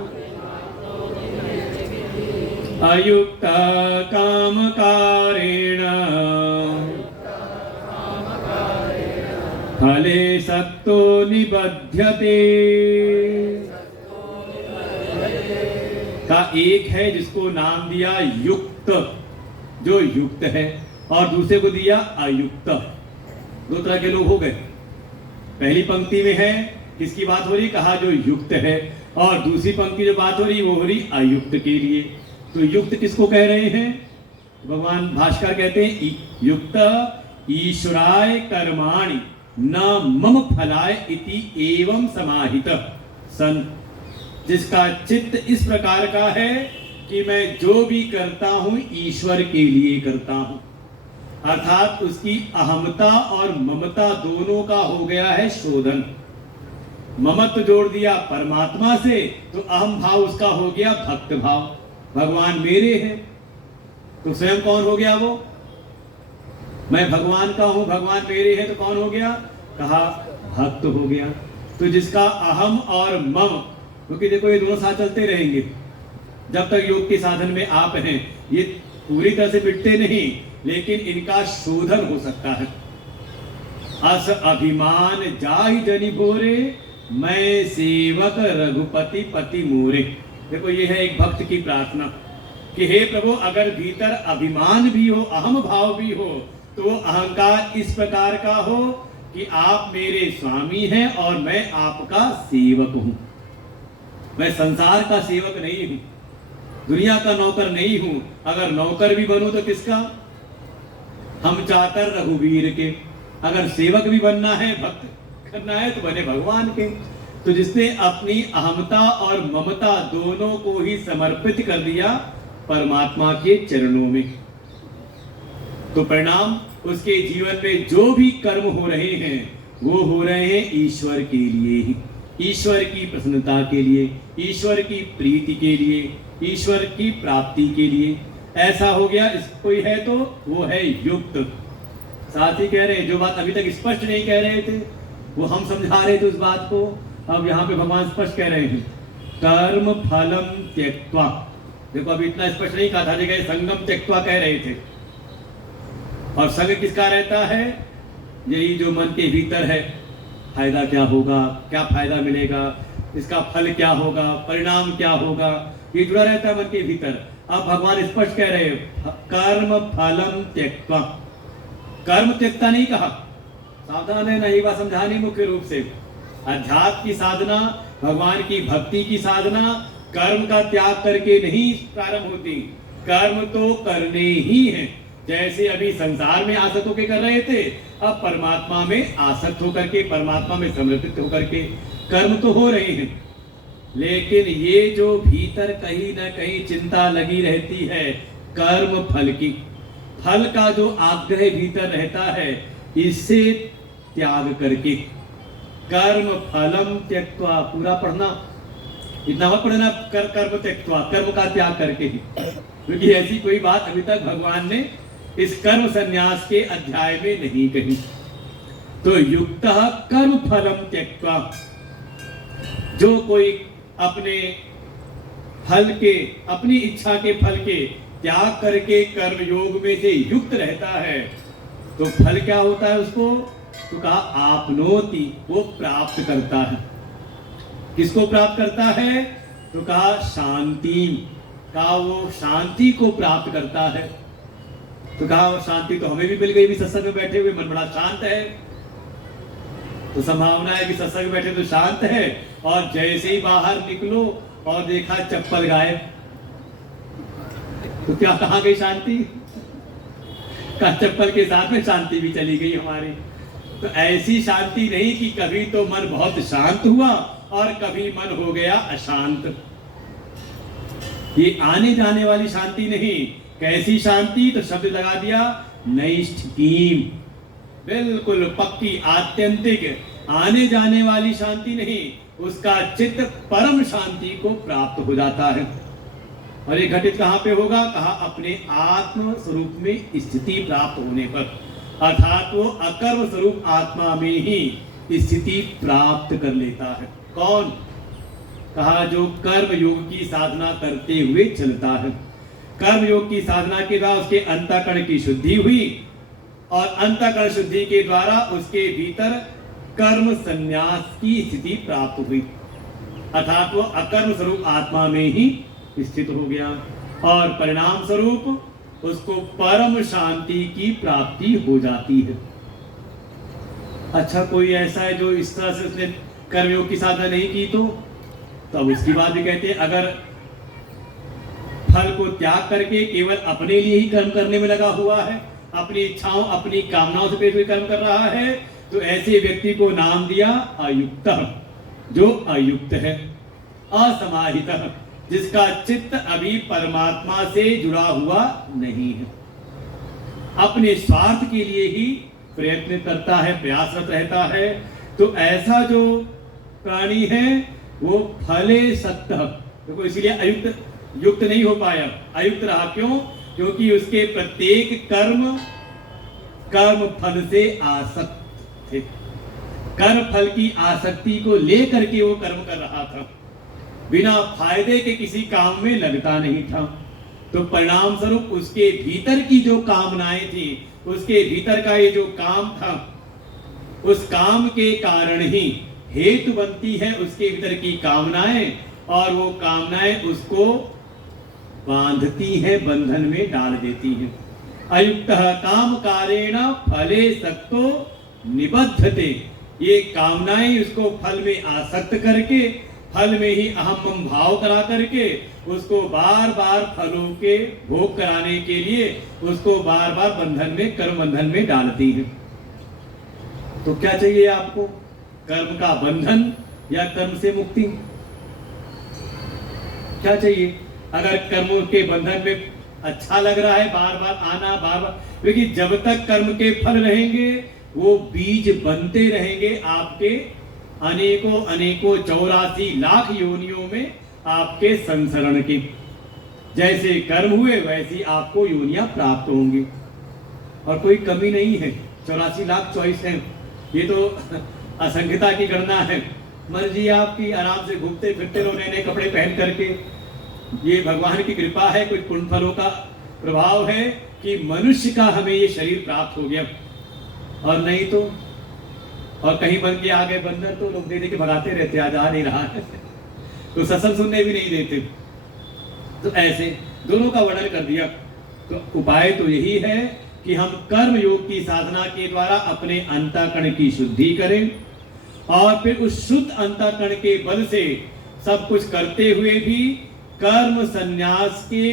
अयुक्तः कामकारेण फले सक्तो निबध्यते। का एक है जिसको नाम दिया युक्त, जो युक्त है, और दूसरे को दिया अयुक्त। दो तरह के लोग हो गए। पहली पंक्ति में है किसकी बात हो रही? कहा जो युक्त है, और दूसरी पंक्ति जो बात हो रही वो हो रही अयुक्त के लिए। तो युक्त किसको कह रहे हैं? भगवान भास्कर कहते हैं युक्त ईश्वराय कर्माणि न मम फलाय इति एवं समाहित सन, जिसका चित्त इस प्रकार का है कि मैं जो भी करता हूं ईश्वर के लिए करता हूं, अर्थात उसकी अहमता और ममता दोनों का हो गया है शोधन। ममत्व जोड़ दिया परमात्मा से तो अहम भाव उसका हो गया भक्त भाव, भगवान मेरे हैं। तो स्वयं कौन हो गया वो? मैं भगवान का हूं, भगवान मेरे हैं, तो कौन हो गया? कहा भक्त हो गया। तो जिसका अहम और मम, क्योंकि देखो ये दोनों साथ चलते रहेंगे जब तक योग के साधन में आप हैं, ये पूरी तरह से मिटते नहीं, लेकिन इनका शोधन हो सकता है। अस अभिमान जाहि जनि भोरे, मैं सेवक रघुपति पति मोरे। देखो ये है एक भक्त की प्रार्थना कि हे प्रभु, अगर भीतर अभिमान भी हो, अहम भाव भी हो, तो अहंकार इस प्रकार का हो कि आप मेरे स्वामी हैं और मैं आपका सेवक हूं। मैं संसार का सेवक नहीं हूं, दुनिया का नौकर नहीं हूं। अगर नौकर भी बनूं तो किसका? हम चाकर रघुवीर के। अगर सेवक भी बनना है, भक्त करना है, तो बने भगवान के। तो जिसने अपनी अहमता और ममता दोनों को ही समर्पित कर दिया परमात्मा के चरणों में, तो परिणाम उसके जीवन में जो भी कर्म हो रहे हैं वो हो रहे हैं ईश्वर के लिए ही, ईश्वर की प्रसन्नता के लिए, ईश्वर की प्रीति के लिए, ईश्वर की प्राप्ति के लिए। ऐसा हो गया। इस कोई है तो वो है युक्त। साथ ही कह रहे हैं, जो बात अभी तक स्पष्ट नहीं कह रहे थे वो हम समझा रहे थे उस बात को, अब यहाँ पे भगवान स्पष्ट कह रहे हैं, कर्म फलम त्यक्त्वा। देखो अभी इतना स्पष्ट नहीं कहा था, जगह संगम त्यक्त्वा कह रहे थे। और संग किसका रहता है? यही जो मन के भीतर है। फायदा क्या होगा, क्या फायदा मिलेगा, इसका फल क्या होगा, परिणाम क्या होगा, ये जुड़ा रहता है मन के भीतर। अब भगवान स्पष्ट कह रहे हैं, कर्म फलम त्यक्त्वा। कर्म त्यक्ता नहीं कहा, सावधान है, नहीं बात समझानी मुख्य रूप से। अध्यात्म की साधना, भगवान की भक्ति की साधना कर्म का त्याग करके नहीं प्रारंभ होती। कर्म तो करने ही है। जैसे अभी संसार में आसक्त होकर कर रहे थे, अब परमात्मा में आसक्त होकर के, परमात्मा में समर्पित होकर के कर्म तो हो रहे हैं। लेकिन ये जो भीतर कहीं ना कहीं चिंता लगी रहती है कर्म फल की, फल का जो आग्रह भीतर रहता है, इससे त्याग करके कर्म फलम त्यक्त्वा, पूरा पढ़ना, इतना मत पढ़ना, कर्म त्यक्त्वा, कर्म का त्याग करके ही, क्योंकि ऐसी कोई बात अभी तक भगवान ने इस कर्म संन्यास के अध्याय में नहीं कही। तो युक्तः कर्म फलम त्यक्त्वा, जो कोई अपने फल के, अपनी इच्छा के फल के त्याग करके कर्म योग में से युक्त रहता है, तो फल क्या होता है उसको? तो कहा आपनोति, वो प्राप्त करता है। किसको प्राप्त करता है? तो कहा शांति, कहा वो शांति को प्राप्त करता है। तो कहा वो शांति तो हमें भी मिल गई, भी सत्संग में बैठे हुए मन बड़ा शांत है। तो संभावना है कि सत्संग में बैठे तो शांत है, और जैसे ही बाहर निकलो और देखा चप्पल गायब, तो क्या कहाँ गई शांति? का चप्पल के साथ में शांति भी चली गई हमारी। तो ऐसी शांति नहीं कि कभी तो मन बहुत शांत हुआ और कभी मन हो गया अशांत। ये आने जाने वाली शांति नहीं। कैसी शांति? तो शब्द लगा दिया नैष्ठिकीम, बिल्कुल पक्की आत्यंतिक आने जाने वाली शांति नहीं, उसका चित्त परम शांति को प्राप्त हो जाता है। और ये घटित कहां पे होगा? कहा अपने आत्म स्वरूप में स्थिति प्राप्त होने पर, अर्थात वो अकर्म स्वरूप आत्मा में ही स्थिति प्राप्त कर लेता है। कौन? कहा जो कर्म योग की साधना करते हुए चलता है। कर्म योग की साधना के द्वारा उसके अंतःकरण की शुद्धि हुई, और अंतःकरण शुद्धि के द्वारा उसके भीतर कर्म संन्यास की स्थिति प्राप्त हुई, अर्थात वो अकर्म स्वरूप आत्मा में ही स्थित हो गया, और परिणाम स्वरूप उसको परम शांति की प्राप्ति हो जाती है। अच्छा, कोई ऐसा है जो इस तरह से उसने कर्मयोग की साधना नहीं की, तो अब उसकी बात भी कहते हैं, अगर फल को त्याग करके केवल अपने लिए ही कर्म करने में लगा हुआ है, अपनी इच्छाओं अपनी कामनाओं से पेट हुए कर्म कर रहा है, तो ऐसे व्यक्ति को नाम दिया अयुक्त, जो अयुक्त है, असमाहित, जिसका चित्त अभी परमात्मा से जुड़ा हुआ नहीं है, अपने स्वार्थ के लिए ही प्रयत्न करता है, प्रयासरत रहता है। तो ऐसा जो प्राणी है वो फले सक्त, देखो इसलिए अयुक्त युक्त नहीं हो पाया, अयुक्त रहा। क्यों? क्योंकि उसके प्रत्येक कर्म फल से आसक्त थे, कर्म फल की आसक्ति को लेकर के वो कर्म कर रहा था, बिना फायदे के किसी काम में लगता नहीं था। तो परिणाम स्वरूप उसके भीतर की जो कामनाएं थी, उसके भीतर का ये जो काम था, उस काम के कारण ही हेतु बनती है उसके भीतर की कामनाएं, और वो कामनाएं उसको बांधती है, बंधन में डाल देती हैं। अयुक्त काम कारेण फले सक्तो निबद्धते, ये कामनाएं उसको फल में आसक्त करके, फल में ही अहम भाव करा करके उसको बार बार फलों के भोग कराने के लिए उसको बार बार बंधन में, कर्म बंधन में डालती है। तो क्या चाहिए आपको? कर्म का बंधन या कर्म से मुक्ति? क्या चाहिए? अगर कर्मों के बंधन में अच्छा लग रहा है बार बार आना, बार बार, क्योंकि जब तक कर्म के फल रहेंगे वो बीज बनते रहेंगे आपके अनेकों 84 लाख योनियों में आपके संसरण की। जैसे कर्म हुए वैसी आपको योनियां प्राप्त होंगी, और कोई कमी नहीं है। 84 लाख चॉइस है, ये तो असंख्यता की गणना है। मर्जी आपकी, आराम से घूमते फिरते रहो नए नए कपड़े पहन करके। ये भगवान की कृपा है, कुछ पुण्य फलों का प्रभाव है कि मनुष्य का हमें ये शरीर प्राप्त हो गया, और नहीं तो और कहीं बन के आ गए बंदर तो लोग दे दे के भगाते रहते, आज आ नहीं रहा है तो सत्संग सुनने भी नहीं देते। तो ऐसे दोनों का वर्णन कर दिया। तो उपाय तो यही है कि हम कर्म योग की साधना के द्वारा अपने अंतःकरण की शुद्धि करें, और फिर उस शुद्ध अंतःकरण के बल से सब कुछ करते हुए भी कर्म संन्यास के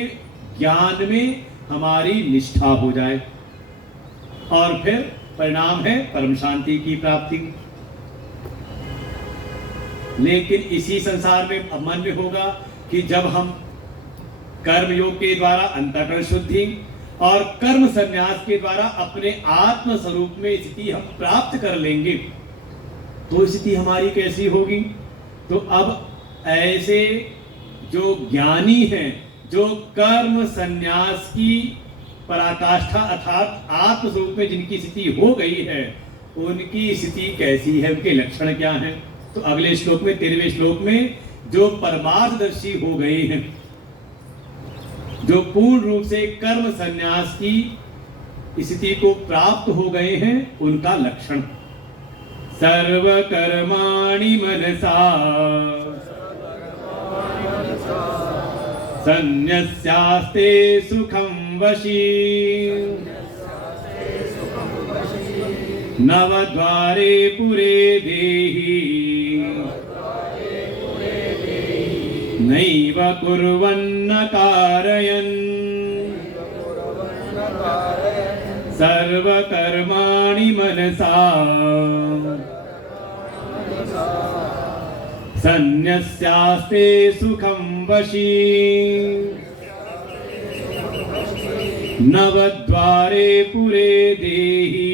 ज्ञान में हमारी निष्ठा हो जाए, और फिर परिणाम है परम शांति की प्राप्ति। लेकिन इसी संसार में मन में होगा कि जब हम कर्म योग के द्वारा अंतःकरण शुद्धि और कर्म संन्यास के द्वारा अपने आत्म स्वरूप में स्थिति हम प्राप्त कर लेंगे, तो स्थिति हमारी कैसी होगी? तो अब ऐसे जो ज्ञानी हैं, जो कर्म संन्यास की पराकाष्ठा अर्थात आत्म स्वरूप में जिनकी स्थिति हो गई है, उनकी स्थिति कैसी है, उनके लक्षण क्या हैं? तो अगले श्लोक में 13वें श्लोक में जो परमार्थदर्शी हो गए हैं, जो पूर्ण रूप से कर्म संन्यास की स्थिति को प्राप्त हो गए हैं, उनका लक्षण सर्वकर्माणि मनसा सन्न्यस्यास्ते सुखं वशी नवद्वारे पुरे देहि नैव कुर्वन्न कारयन् सर्वकर्माणि मनसा सन्न्यस्यास्ते सुखं वशी नवद्वारे पुरे देहि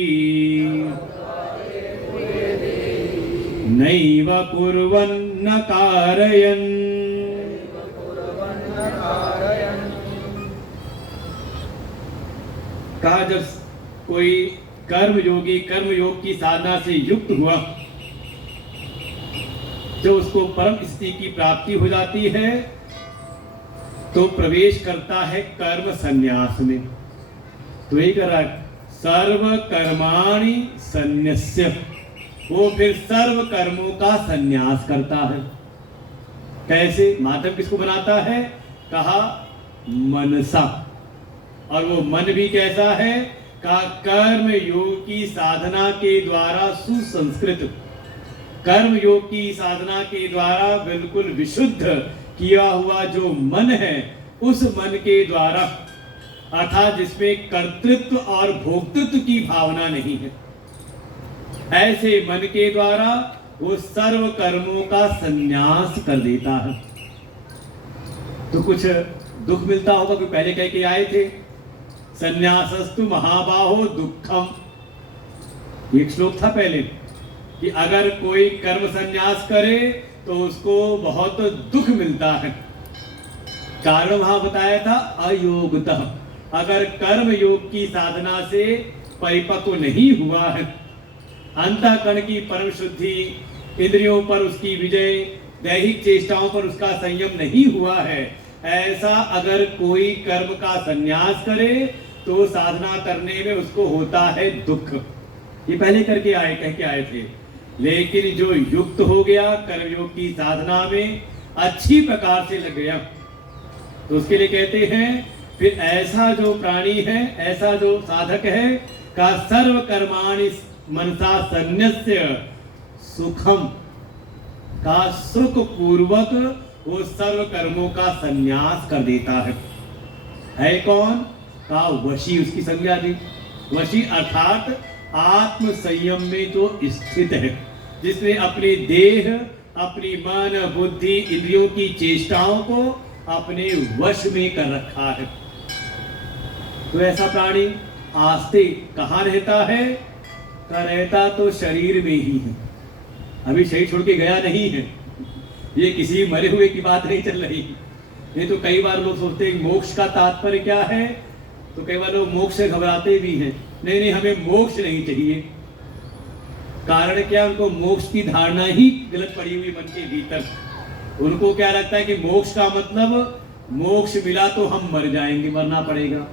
नैव कुर्वन्न कारयन्। कहा जब कोई कर्मयोगी कर्मयोग की साधना से युक्त हुआ जो उसको परम स्थिति की प्राप्ति हो जाती है तो प्रवेश करता है कर्म संन्यास में। तो यही कर रहा है सर्व कर्माणि संन्यस्य, वो फिर सर्व कर्मों का संन्यास करता है। कैसे? माधव किसको बनाता है? कहा मनसा। और वो मन भी कैसा है? कहा कर्म योग की साधना के द्वारा सुसंस्कृत, कर्म योग की साधना के द्वारा बिल्कुल विशुद्ध किया हुआ जो मन है, उस मन के द्वारा, अर्थात जिसमें कर्तृत्व और भोक्तृत्व की भावना नहीं है, ऐसे मन के द्वारा वो सर्व कर्मों का संन्यास कर देता है। तो कुछ दुख मिलता होगा कि पहले कह के आए थे संन्यासस्तु महाबाहो दुखम, एक श्लोक था पहले कि अगर कोई कर्म संन्यास करे तो उसको बहुत दुख मिलता है। कारण वहां बताया था अयोगतः, अगर कर्म योग की साधना से परिपक्व नहीं हुआ है, अंतःकरण की परम शुद्धि, इंद्रियों पर उसकी विजय, दैहिक चेष्टाओं पर उसका संयम नहीं हुआ है, ऐसा अगर कोई कर्म का संन्यास करे तो साधना करने में उसको होता है दुख। ये पहले करके आए, कह के आए थे। लेकिन जो युक्त हो गया कर्मयोग की साधना में, अच्छी प्रकार से लग गया, तो उसके लिए कहते हैं फिर ऐसा जो प्राणी है, ऐसा जो साधक है, का सर्व कर्माणि मनसा सन्न्यस्य सुखम, का सुख पूर्वक वो सर्व कर्मों का संन्यास कर देता है कौन? का वशी, उसकी संज्ञा दी। वशी अर्थात आत्म संयम में जो स्थित है, जिसने अपनी देह, अपनी मन, बुद्धि, इंद्रियों की चेष्टाओं को अपने वश में कर रखा है। तो ऐसा प्राणी आस्ते कहाँ रहता है? रहता तो शरीर में ही है, अभी शरीर छोड़ के गया नहीं है। ये किसी मरे हुए की बात नहीं चल रही। नहीं तो कई बार लोग सोचते हैं मोक्ष का तात्पर्य क्या है, तो कई बार लोग मोक्ष से घबराते भी हैं। नहीं नहीं, हमें मोक्ष नहीं चाहिए। कारण क्या? उनको मोक्ष की धारणा ही गलत पड़ी हुई मन के भीतर। उनको क्या लगता है कि मोक्ष का मतलब मोक्ष मिला तो हम मर जाएंगे, मरना पड़ेगा।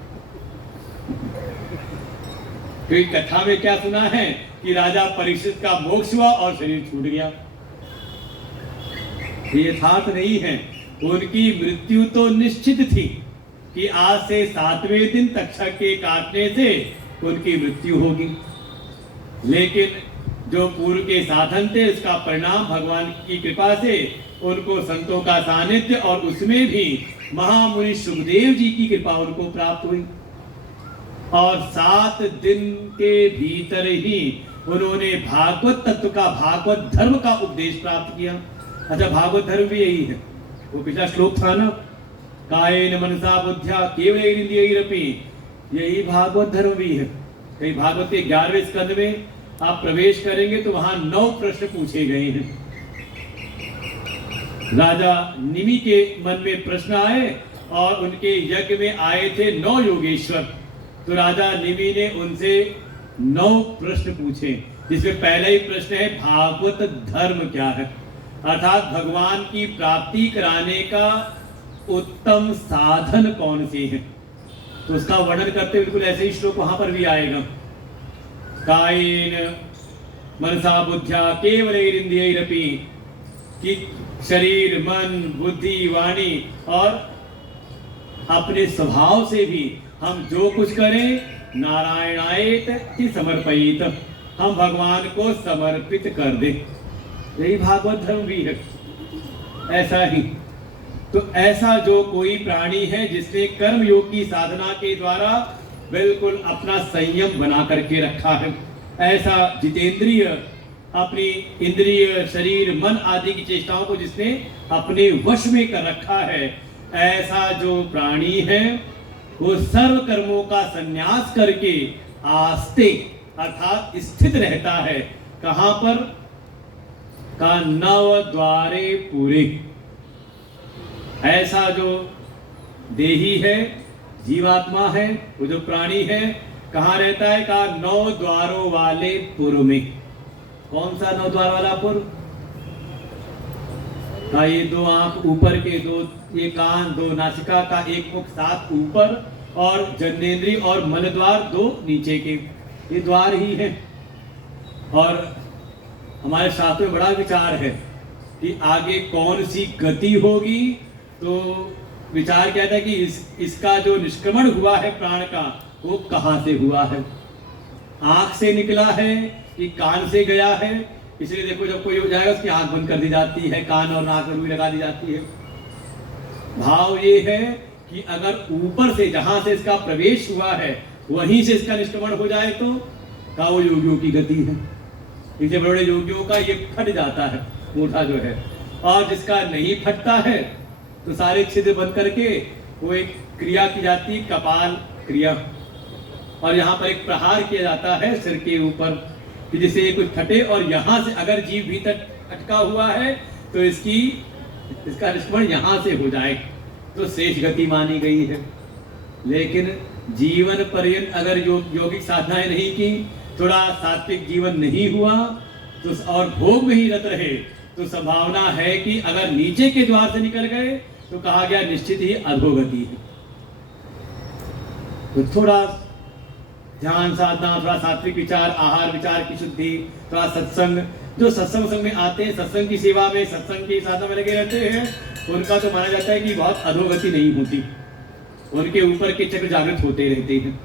तो कथा में क्या सुना है कि राजा परीक्षित का मोक्ष हुआ और शरीर छूट गया। ये यथार्थ नहीं है। उनकी मृत्यु तो निश्चित थी कि आज से 7वें दिन तक्षक के काटने से उनकी मृत्यु होगी, लेकिन जो पूर्व के साधन थे उसका परिणाम भगवान की कृपा से उनको संतों का सानिध्य और उसमें भी महामुनि सुखदेव जी की कृपा उनको प्राप्त हुई और 7 दिन के भीतर ही उन्होंने भागवत तत्व का, भागवत धर्म का उपदेश प्राप्त किया। अच्छा, भागवत धर्म भी यही है। वो पिछला श्लोक था ना, कायेन मनसा बुद्ध्या केवलैरिन्द्रियैरपि, यही भागवत धर्म भी है। कई भागवत के 11वें स्कंद में आप प्रवेश करेंगे तो वहां 9 प्रश्न पूछे गए हैं। राजा निमि के मन में प्रश्न आए और उनके यज्ञ में आए थे 9 योगेश्वर। तो राजा निमि ने उनसे 9 प्रश्न पूछे, जिसमें पहला ही प्रश्न है भागवत धर्म क्या है, अर्थात भगवान की प्राप्ति कराने का उत्तम साधन कौन से है। तो उसका वर्णन करते बिल्कुल ऐसे ही श्लोक वहां पर भी आएगा। कायेन मनसा बुद्ध्या केवलैरिन्द्रियैरपि, कि शरीर, मन, बुद्धि, वाणी और अपने स्वभाव से भी हम जो कुछ करें नारायणायेति समर्पयित, हम भगवान को समर्पित कर दे। यही भागवत धर्म भी है। ऐसा ही तो ऐसा जो कोई प्राणी है जिसने कर्म योग की साधना के द्वारा बिल्कुल अपना संयम बना करके रखा है, ऐसा जितेंद्रिय अपनी इंद्रिय, शरीर, मन आदि की चेष्टाओं को जिसने अपने वश में कर रखा है, ऐसा जो प्राणी है वो सर्व कर्मों का संन्यास करके आस्ते अर्थात स्थित रहता है। कहां पर? का नव द्वारे पूरे। ऐसा जो देही है, जीवात्मा है, वो जो प्राणी है, कहां रहता है? का 9 द्वारों वाले पुर में। कौन सा 9 द्वार वाला पुर? का ये 2 आंख ऊपर के, 2 ये कान, 2 नासिका का, 1 मुख, 7 ऊपर और जन्नेन्द्रिय और मल द्वार 2 नीचे के, ये द्वार ही है। और हमारे शास्त्र में बड़ा विचार है कि आगे कौन सी गति होगी। तो विचार क्या था कि इसका जो निष्क्रमण हुआ है प्राण का, वो कहां से हुआ है? आंख से निकला है कि कान से गया है? इसलिए देखो जब कोई हो जाएगा उसकी आंख बंद कर दी जाती है, कान और नाक में रुई लगा दी जाती है। भाव ये है कि अगर ऊपर से जहां से इसका प्रवेश हुआ है वहीं से इसका निष्क्रमण हो जाए तो का वो योगियों की गति है। इसे बड़े योगियों का ये फट जाता है मूठा जो है, और जिसका नहीं फटता है तो सारे छिद्र बंद करके वो एक क्रिया की जाती है, कपाल क्रिया, और यहाँ पर एक प्रहार किया जाता है सिर के ऊपर कि जिससे ये कुछ फटे, और यहाँ से अगर जीव भीतर अटका हुआ है तो इसका निष्क्रमण यहाँ से हो जाए तो शेष गति मानी गई है। लेकिन जीवन पर्यंत अगर योगिक साधनाएं नहीं की, थोड़ा सात्विक जीवन नहीं हुआ तो और भोग में ही रत रहे, तो संभावना है कि अगर नीचे के द्वार से निकल गए तो कहा गया निश्चित ही अधोगति है। तो थोड़ा ध्यान साधना, थोड़ा सात्विक विचार, आहार विचार की शुद्धि, थोड़ा सत्संग, जो सत्संग संग में आते हैं, सत्संग की सेवा में, सत्संग की साधना में लगे रहते हैं, उनका तो माना जाता है कि बहुत अधोगति नहीं होती, उनके ऊपर के चक्र जागृत होते रहते हैं।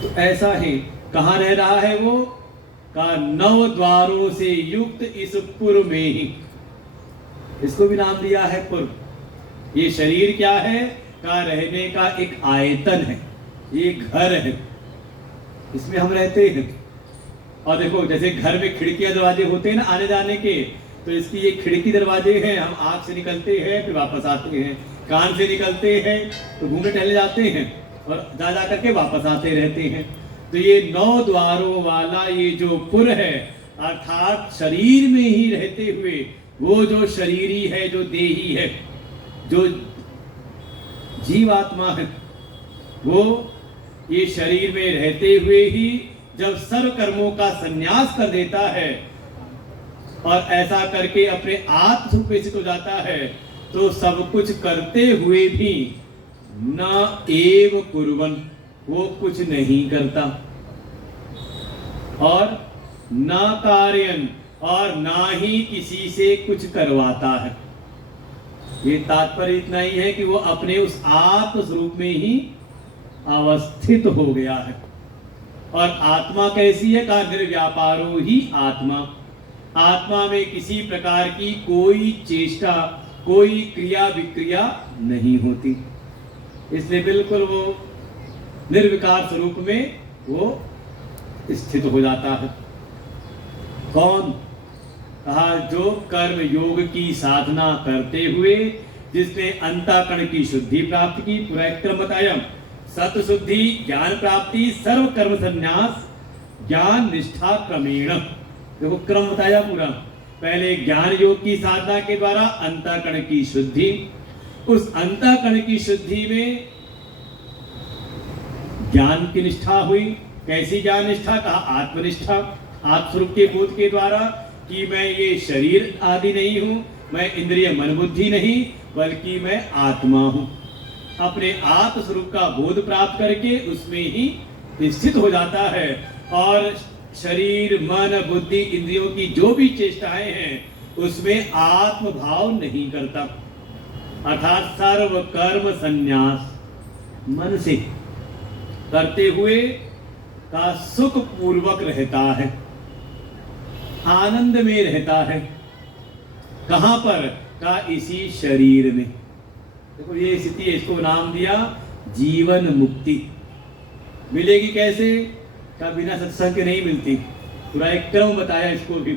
तो ऐसा है, कहाँ रह रहा है वो? का 9 द्वारों से युक्त इस पुर में ही, इसको भी नाम दिया है पुर। ये शरीर क्या है? का रहने का एक आयतन है, ये घर है, इसमें हम रहते हैं। और देखो जैसे घर में खिड़कियां दरवाजे होते हैं ना आने जाने के, तो इसकी ये खिड़की दरवाजे हैं, हम आँख से निकलते हैं फिर वापस आते हैं, कान से निकलते हैं तो घूमने टहले जाते हैं और जा करके वापस आते रहते हैं। तो ये 9 द्वारों वाला ये जो पुर है, अर्थात शरीर में ही रहते हुए वो जो शरीरी है, जो देही है, जो जीवात्मा है, वो ये शरीर में रहते हुए ही जब सर्व कर्मों का संन्यास कर देता है और ऐसा करके अपने आत्म स्वरूप में स्थित हो जाता है, तो सब कुछ करते हुए भी न एव कुर्वन्, वो कुछ नहीं करता, और न कार्यन, और ना ही किसी से कुछ करवाता है। ये तात्पर्य इतना ही है कि वो अपने उस आत्म स्वरूप में ही अवस्थित हो गया है। और आत्मा कैसी है? का निर्व्यापारो ही आत्मा, आत्मा में किसी प्रकार की कोई चेष्टा, कोई क्रिया विक्रिया नहीं होती, इसलिए बिल्कुल वो निर्विकार स्वरूप में वो स्थित हो जाता है। कौन? कहा जो कर्म योग की साधना करते हुए जिसने अंतःकरण की शुद्धि प्राप्त की, पूरा क्रम बताया, सत शुद्धि, ज्ञान प्राप्ति, सर्व कर्म संन्यास, ज्ञान निष्ठा क्रमेण, देखो क्रम बताया पूरा। पहले ज्ञान योग की साधना के द्वारा अंतःकरण की शुद्धि, उस अंतःकरण की शुद्धि में ज्ञान की निष्ठा हुई। कैसी ज्ञान निष्ठा? कहा आत्मनिष्ठा, आत्मस्वरूप के बोध के द्वारा कि मैं ये शरीर आदि नहीं हूं, मैं इंद्रिय मन बुद्धि नहीं, बल्कि मैं आत्मा हूं। अपने आत्म स्वरूप का बोध प्राप्त करके उसमें ही स्थित हो जाता है और शरीर मन बुद्धि इंद्रियों की जो भी चेष्टाएं हैं उसमें आत्म भाव नहीं करता, अर्थात सर्व कर्म संन्यास मन से करते हुए का सुख पूर्वक रहता है, आनंद में रहता है। कहां पर? का इसी शरीर में। देखो ये स्थिति है, इसको नाम दिया जीवन मुक्ति। मिलेगी कैसे? का बिना सत्संग के नहीं मिलती। पूरा एक क्रम बताया इसको भी।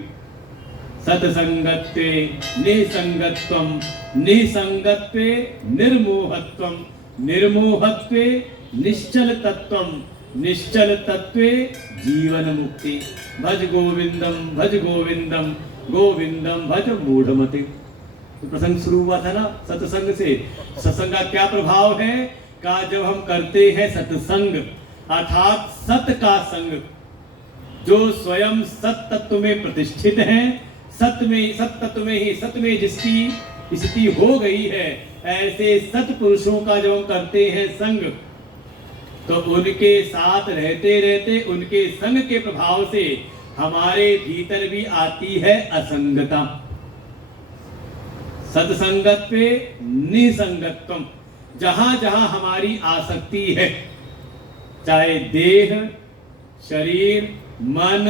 सत्संगत्वे निसंगत्वम, निसंगत्वे निर्मोहत्वम, निर्मोहत्वे निश्चल तत्वम, निश्चल तत्वे जीवन मुक्ति। भज गोविंदम गोविंदम भज मूढ़मते। तो प्रसंग शुरू हुआ था ना सत्संग से। सत्संग का क्या प्रभाव है? का जब हम करते हैं सत्संग अर्थात सत का संग, जो स्वयं सत तत्व में प्रतिष्ठित हैं, सत तत्व में ही सत में जिसकी स्थिति हो गई है, ऐसे सत पुरुषों का जब हम करते हैं संग, तो उनके साथ रहते रहते उनके संग के प्रभाव से हमारे भीतर भी आती है असंगता। सत्संगत्वे निसंगत्वम, जहां जहां हमारी आसक्ति है, चाहे देह शरीर मन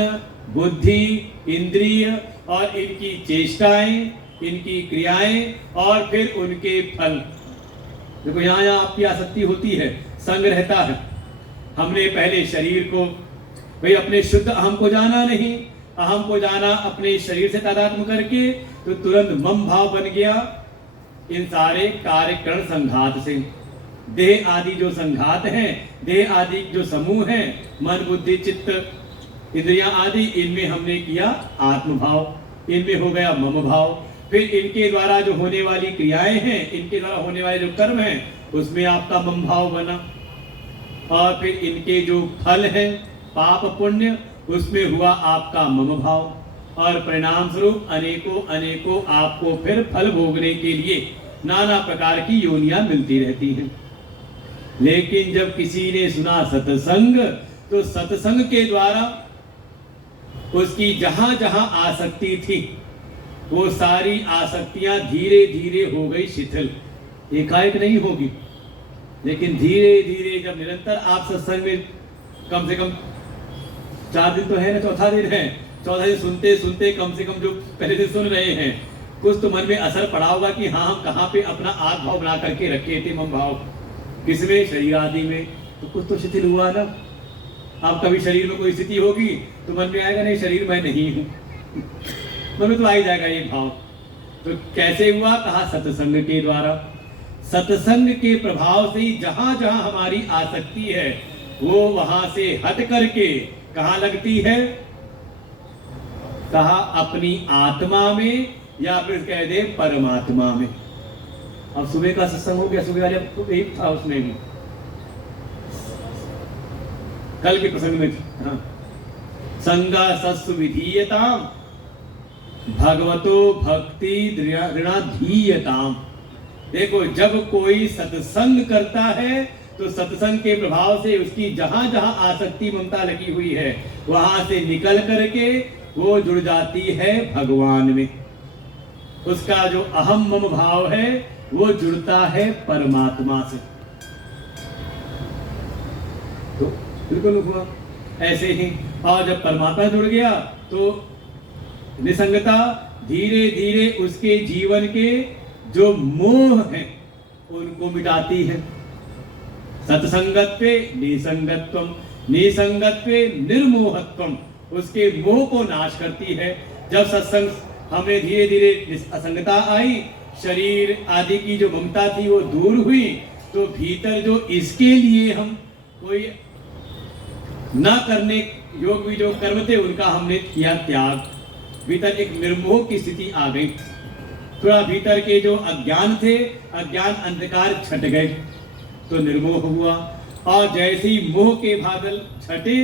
बुद्धि इंद्रिय और इनकी चेष्टाएं इनकी क्रियाएं और फिर उनके फल। देखो यहाँ यहाँ आपकी आसक्ति होती है, संग रहता है। हमने पहले शरीर को भाई अपने शुद्ध अहम को जाना नहीं, अहम को जाना अपने शरीर से तादात्म्य करके, तो तुरंत मम भाव बन गया इन सारे कार्यकरण संघात से। देह आदि जो संघात हैं, देह आदि जो समूह हैं, मन बुद्धि चित्त इंद्रियां आदि, इनमें हमने किया आत्म भाव, इनमें हो गया मम भाव। फिर इनके द्वारा जो होने वाली क्रियाएं हैं, इनके द्वारा होने वाले जो कर्म हैं, उसमें आपका मम भाव बना। और फिर इनके जो फल हैं पाप पुण्य, उसमें हुआ आपका मम भाव। और परिणाम स्वरूप अनेकों अनेकों आपको फिर फल भोगने के लिए नाना प्रकार की योनियां मिलती रहती हैं। लेकिन जब किसी ने सुना सत्संग, तो सत्संग के द्वारा उसकी जहां जहां आसक्ति थी, वो सारी आसक्तियां धीरे धीरे हो गई शिथिल। एकाएक नहीं होगी, लेकिन धीरे धीरे जब निरंतर आप सत्संग में कम से कम 4 दिन तो है ना, चौथा दिन है, चौथा दिन सुनते सुनते कम से कम जो पहले से सुन रहे हैं, कुछ तो मन में असर पड़ा होगा कि हाँ हम कहाँ पे अपना आग भाव बना करके रखे थे, मम भाव किसमें, शरीर आदि में। तो कुछ तो शिथिल हुआ ना। अब कभी शरीर में कोई स्थिति होगी तो मन में आएगा नहीं शरीर मैं नहीं हूँ, मन में तो आ ही जाएगा ये भाव। तो कैसे हुआ? कहा सत्संग के द्वारा। सत्संग के प्रभाव से ही जहां जहां हमारी आसक्ति है, वो वहां से हट करके कहां लगती है? कहा अपनी आत्मा में, या फिर कह दे परमात्मा में। अब सुबह का सत्संग हो गया, सुबह वाले तो यही था, उसमें भी कल के प्रसंग में हाँ, संगा सस्सु विधीयताम भगवतो भक्ति ऋणाधीयताम। देखो जब कोई सत्संग करता है, तो सत्संग के प्रभाव से उसकी जहां जहां आसक्ति ममता लगी हुई है, वहां से निकल करके वो जुड़ जाती है भगवान में। उसका जो अहम मम भाव है वो जुड़ता है परमात्मा से। तो बिल्कुल हुआ ऐसे ही। और जब परमात्मा जुड़ गया तो निसंगता धीरे धीरे उसके जीवन के जो मोह है उनको मिटाती है। सत्संगत्वे निसंगत्वम, निसंगत्वे निर्मोहत्वम, उसके मोह को नाश करती है। जब सत्संग हमें धीरे धीरे असंगता आई, शरीर आदि की जो ममता थी वो दूर हुई, तो भीतर जो इसके लिए हम कोई न करने योग भी जो कर्म थे उनका हमने किया त्याग, भीतर एक निर्मोह की स्थिति आ गई। थोड़ा भीतर के जो अज्ञान थे, अज्ञान अंधकार छट गए तो निर्मोह हुआ। और जैसे ही मोह के बादल छटे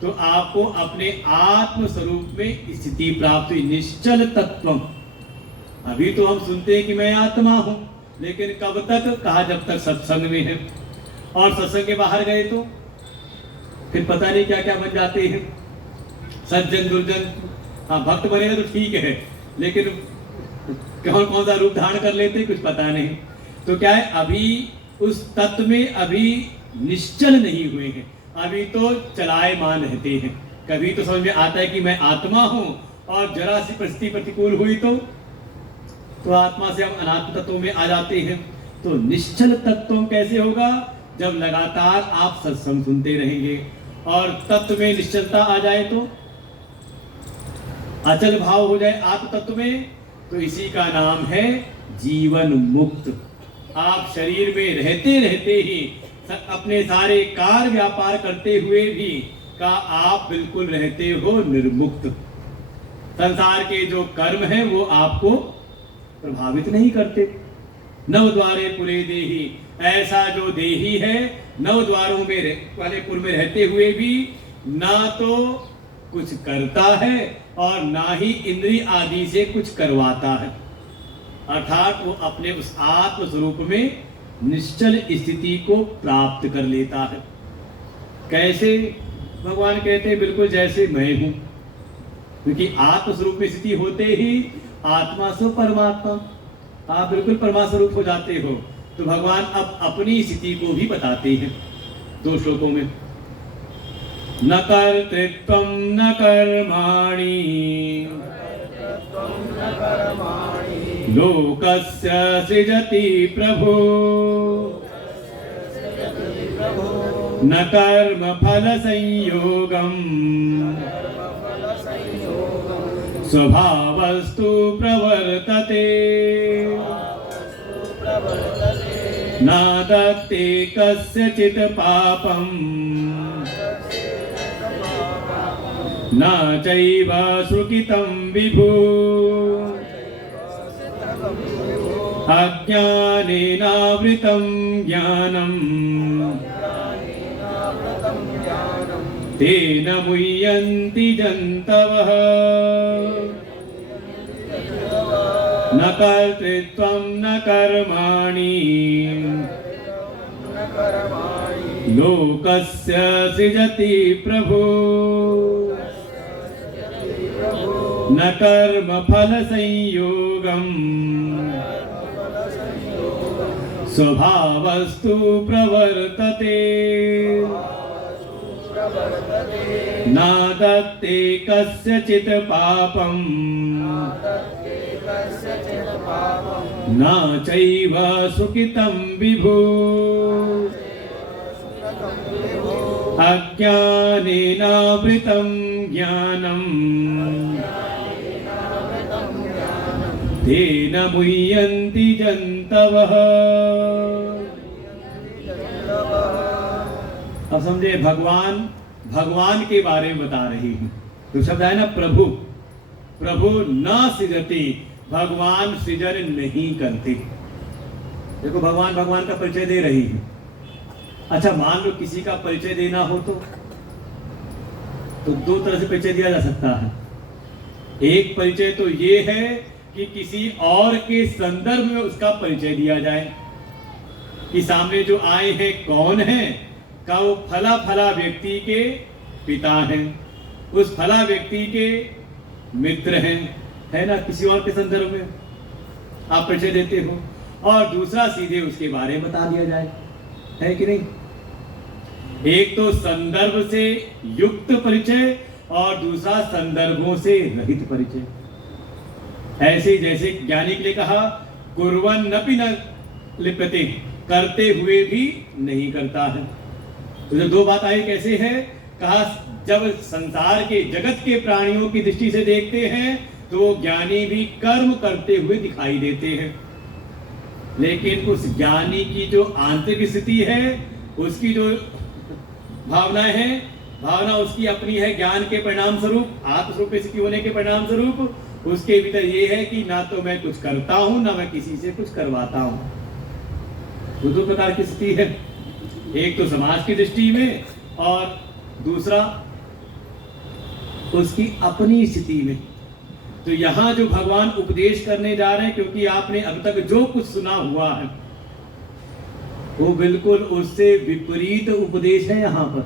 तो आपको अपने आत्म स्वरूप में स्थिति प्राप्त हुई, निश्चल तत्व। अभी तो हम सुनते हैं कि मैं आत्मा हूं, लेकिन कब तक? कहा जब तक सत्संग में है। और सत्संग के बाहर गए तो फिर पता नहीं क्या क्या बन जाते हैं। सज्जन दुर्जन, हाँ भक्त बनेगा तो ठीक है, लेकिन कौन कौन सा रूप धारण कर लेते कुछ पता नहीं। तो क्या है, अभी उस तत्व में अभी निश्चल नहीं हुए हैं, अभी तो चलायमान रहते हैं। कभी तो समझ में आता है कि मैं आत्मा हूं, और जरा सी परिस्थिति प्रतिकूल हुई तो आत्मा से हम अनात्म तत्वों में आ जाते हैं। तो निश्चल तत्व कैसे होगा, जब लगातार आप सत्संग सुनते रहेंगे और तत्व में निश्चलता आ जाए, तो अचल भाव हो जाए आत्म तत्व में, तो इसी का नाम है जीवन मुक्त। आप शरीर में रहते रहते ही अपने सारे कार्य व्यापार करते हुए भी का आप बिल्कुल रहते हो निर्मुक्त। संसार के जो कर्म हैं वो आपको प्रभावित नहीं करते। नव द्वारे पुरे देही, ऐसा जो देही है नव द्वारों में वाले पुर में रहते हुए भी ना तो कुछ करता है और ना ही इंद्रिय आदि से कुछ करवाता है, अर्थात वो अपने उस आत्म स्वरूप में निश्चल स्थिति को प्राप्त कर लेता है। कैसे, भगवान कहते हैं बिल्कुल जैसे मैं हूं, क्योंकि आत्म स्वरूप में स्थिति होते ही आत्मा सो परमात्मा, आप बिल्कुल परमात्मा स्वरूप हो जाते हो। तो भगवान अब अपनी स्थिति को भी बताते हैं 2 श्लोकों में। न कर्तृत्वं न कर्माणि लोकस्य सृजति प्रभो, न कर्म फल संयोगम् स्वभावस्तु प्रवर्तते, न दत्ते कस्यचित् पापम् न चैव सुकृतं विभु, अज्ञानेनावृतं ज्ञानम् तेन मुह्यन्ति जन्तवः, न कर्तृत्वं न कर्माणि लोकस्य सृजति प्रभो, न कर्म फल संयोगम् स्वभावस्तु प्रवर्तते, न दत्ते कस्यचित् पापम् न चैव सुकृतं विभु, अज्ञानेनावृतं ज्ञानम् तेन मुह्यन्ति जन्तवः। अब समझे, भगवान के बारे में बता रही हूं। तो शब्द है ना प्रभु, प्रभु न सृजति, भगवान सृजन नहीं करते। देखो भगवान का परिचय दे रही है। अच्छा मान लो किसी का परिचय देना हो तो 2 तरह से परिचय दिया जा सकता है। एक परिचय तो ये है कि किसी और के संदर्भ में उसका परिचय दिया जाए, कि सामने जो आए हैं कौन है, का वो फला फला व्यक्ति के पिता हैं, उस फला व्यक्ति के मित्र हैं, है ना, किसी और के संदर्भ में आप परिचय देते हो। और दूसरा सीधे उसके बारे में बता दिया जाए, है कि नहीं। एक तो संदर्भ से युक्त परिचय और दूसरा संदर्भों से रहित परिचय। ऐसे जैसे ज्ञानी के लिए कहा कुर्वन् नपि न लिप्यते, करते हुए भी नहीं करता है। तो जो 2 बात आई कैसे है, कहा जब संसार के जगत के प्राणियों की दृष्टि से देखते हैं तो ज्ञानी भी कर्म करते हुए दिखाई देते हैं, लेकिन उस ज्ञानी की जो आंतरिक स्थिति है, उसकी जो भावनाएं हैं, भावना उसकी अपनी है ज्ञान के परिणाम स्वरूप, आत्मस्वरूप स्थिति होने के परिणाम स्वरूप। उसके भीतर ये है कि ना तो मैं कुछ करता हूं ना मैं किसी से कुछ करवाता हूं। तो 2 प्रकार की स्थिति है, एक तो समाज की दृष्टि में और दूसरा उसकी अपनी स्थिति में। तो यहां जो भगवान उपदेश करने जा रहे हैं, क्योंकि आपने अब तक जो कुछ सुना हुआ है वो बिल्कुल उससे विपरीत उपदेश है। यहां पर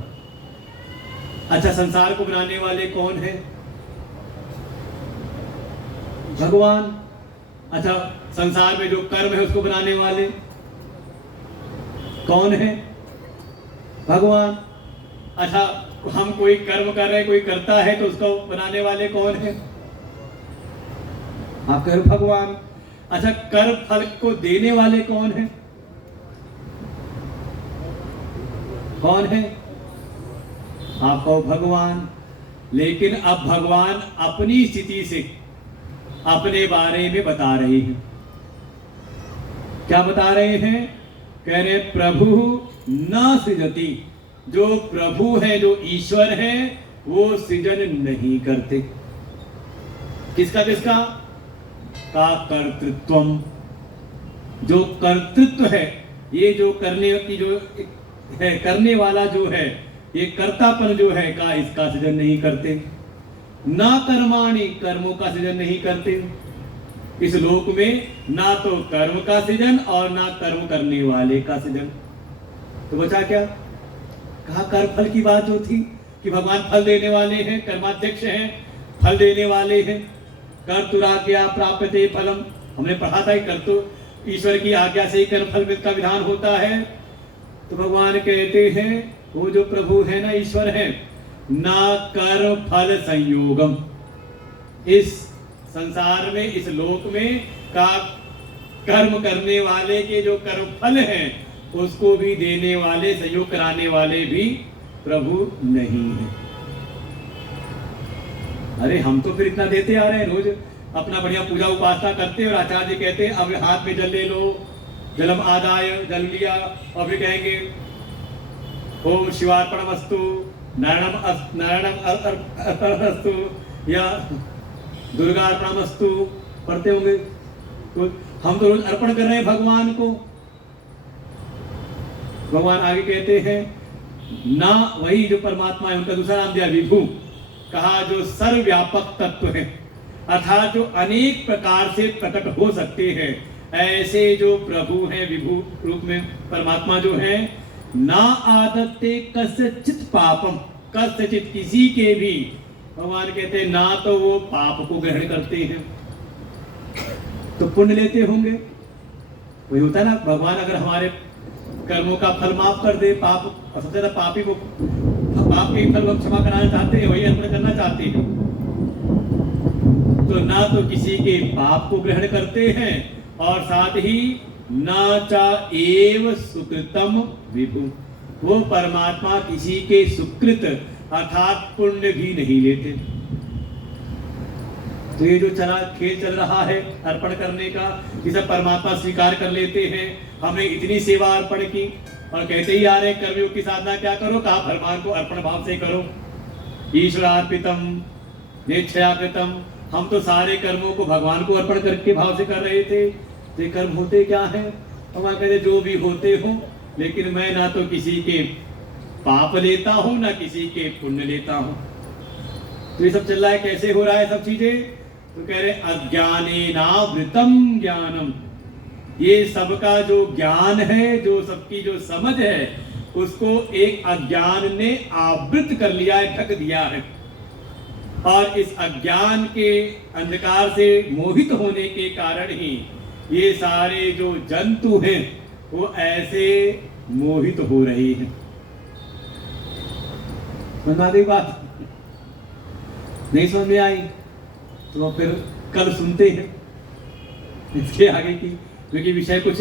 अच्छा, संसार को बनाने वाले कौन है? भगवान। अच्छा, संसार में जो कर्म है उसको बनाने वाले कौन है? भगवान। अच्छा, हम कोई कर्म कर रहे हैं, कोई करता है तो उसको बनाने वाले कौन है? आप कह रहे भगवान। अच्छा, कर्म फल को देने वाले कौन है? कौन है? आप कहो भगवान। लेकिन अब भगवान अपनी स्थिति से अपने बारे में बता रहे हैं। क्या बता रहे हैं? कह रहे प्रभु न सृजति, जो प्रभु है, जो ईश्वर है, वो सृजन नहीं करते। किसका किसका? का कर्तृत्वम। जो कर्तृत्व है, ये जो करने की जो है, करने वाला जो है, ये कर्तापन जो है का, इसका सृजन नहीं करते। ना कर्माणि, कर्मों का सृजन नहीं करते। इस लोक में ना तो कर्म का सृजन और ना कर्म करने वाले का सृजन। तो बचा क्या? कहा कर्म फल की बात जो थी कि भगवान फल देने वाले हैं, कर्माध्यक्ष हैं, फल देने वाले हैं। कर्तुराज्ञा प्राप्यते फलम, हमने पढ़ा था कर्तु ईश्वर की आज्ञा से ही कर्म फल का विधान होता है। तो भगवान कहते हैं वो जो प्रभु है ना, ईश्वर है, ना कर्म फल संयोगम। इस संसार में, इस लोक में का कर्म करने वाले के जो कर्म फल हैं उसको भी देने वाले, संयोग कराने वाले भी प्रभु नहीं है। अरे हम तो फिर इतना देते आ रहे हैं, रोज अपना बढ़िया पूजा उपासना करते और आचार्य जी कहते हैं अब हाथ में जल ले लो, जलम आदाय, जल लिया और फिर कहेंगे ओम शिवार्पणमस्तु, नारायणम अर्पणमस्तु या दुर्गा अर्पणमस्तु पढ़ते होंगे। तो हम तो रोज अर्पण कर रहे हैं भगवान को। भगवान आगे कहते हैं ना, वही जो परमात्मा है उनका दूसरा नाम दिया विभु, कहा जो सर्वव्यापक तत्व है, अर्थात जो अनेक प्रकार से प्रकट हो सकते हैं, ऐसे जो प्रभु हैं विभु रूप में परमात्मा जो है, ना आदत्ते कस्यचित् पापम, कस्यचित् किसी के भी, भगवान कहते हैं ना तो वो पाप को ग्रहण करते हैं, तो पुण्य लेते होंगे। वही होता है ना, भगवान अगर हमारे कर्मों का फल माफ कर दे, पाप सबसे ज्यादा पापी को पाप के फल को क्षमा कराना चाहते हैं, वही अर्पण करना चाहते हैं। तो ना तो किसी के पाप को ग्रहण करते हैं और साथ ही ना चा एव सुकृतम विभु, वो परमात्मा किसी के सुकृत अर्थात पुण्य भी नहीं लेते। तो ये जो खेल चल रहा है अर्पण करने का, ये सब परमात्मा स्वीकार कर लेते हैं। हमने इतनी सेवा अर्पण की और कहते ही आ रहे कर्मयोग की साधना क्या करो, कहा भगवान को अर्पण भाव से करो। ईश्वरार्पितम नेच्छयाकृतम, हम तो सारे कर्मों को भगवान को अर्पण करके भाव से कर रहे थे। ये कर्म होते क्या है? भगवान कहते जो भी होते हो, लेकिन मैं ना तो किसी के पाप लेता हूं ना किसी के पुण्य लेता हूं। तो ये सब चल रहा है, कैसे हो रहा है सब चीजें? तो कह रहे अज्ञानेनावृतम ज्ञानम, ये सबका जो ज्ञान है, जो सबकी जो समझ है, उसको एक अज्ञान ने आवृत कर लिया है, ढक दिया है। और इस अज्ञान के अंधकार से मोहित होने के कारण ही ये सारे जो जंतु हैं वो ऐसे मोहित हो रहे हैं। समझ दी बात? नहीं समझ में आई तो फिर कल सुनते हैं इसके आगे की, क्योंकि विषय कुछ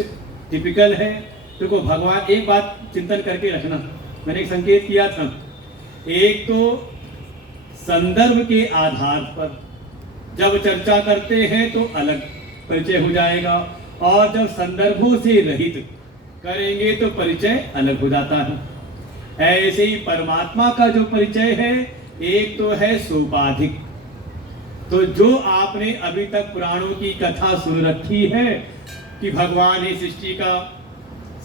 टिपिकल है। देखो भगवान, एक बात चिंतन करके रखना, मैंने एक संकेत किया था, एक तो संदर्भ के आधार पर जब चर्चा करते हैं तो अलग परिचय हो जाएगा, और जब संदर्भों से रहित करेंगे तो परिचय अलग हो जाता है। ऐसे ही परमात्मा का जो परिचय है, एक तो है सोपाधिक। तो जो आपने अभी तक पुराणों की कथा सुन रखी है कि भगवान ही सृष्टि का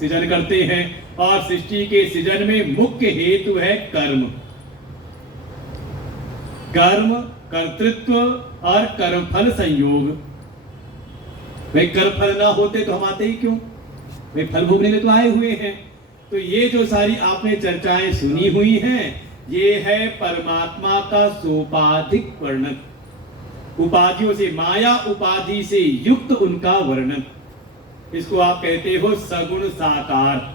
सृजन करते हैं, और सृष्टि के सृजन में मुख्य हेतु है कर्म, कर्म, कर्तृत्व और कर्मफल संयोग। भाई कर्मफल ना होते तो हम आते ही क्यों? भाई फल भोगने में तो आए हुए हैं। तो ये जो सारी आपने चर्चाएं सुनी हुई हैं, ये है परमात्मा का सोपाधिक वर्णन, उपाधियों से, माया उपाधि से युक्त उनका वर्णन। इसको आप कहते हो सगुण साकार।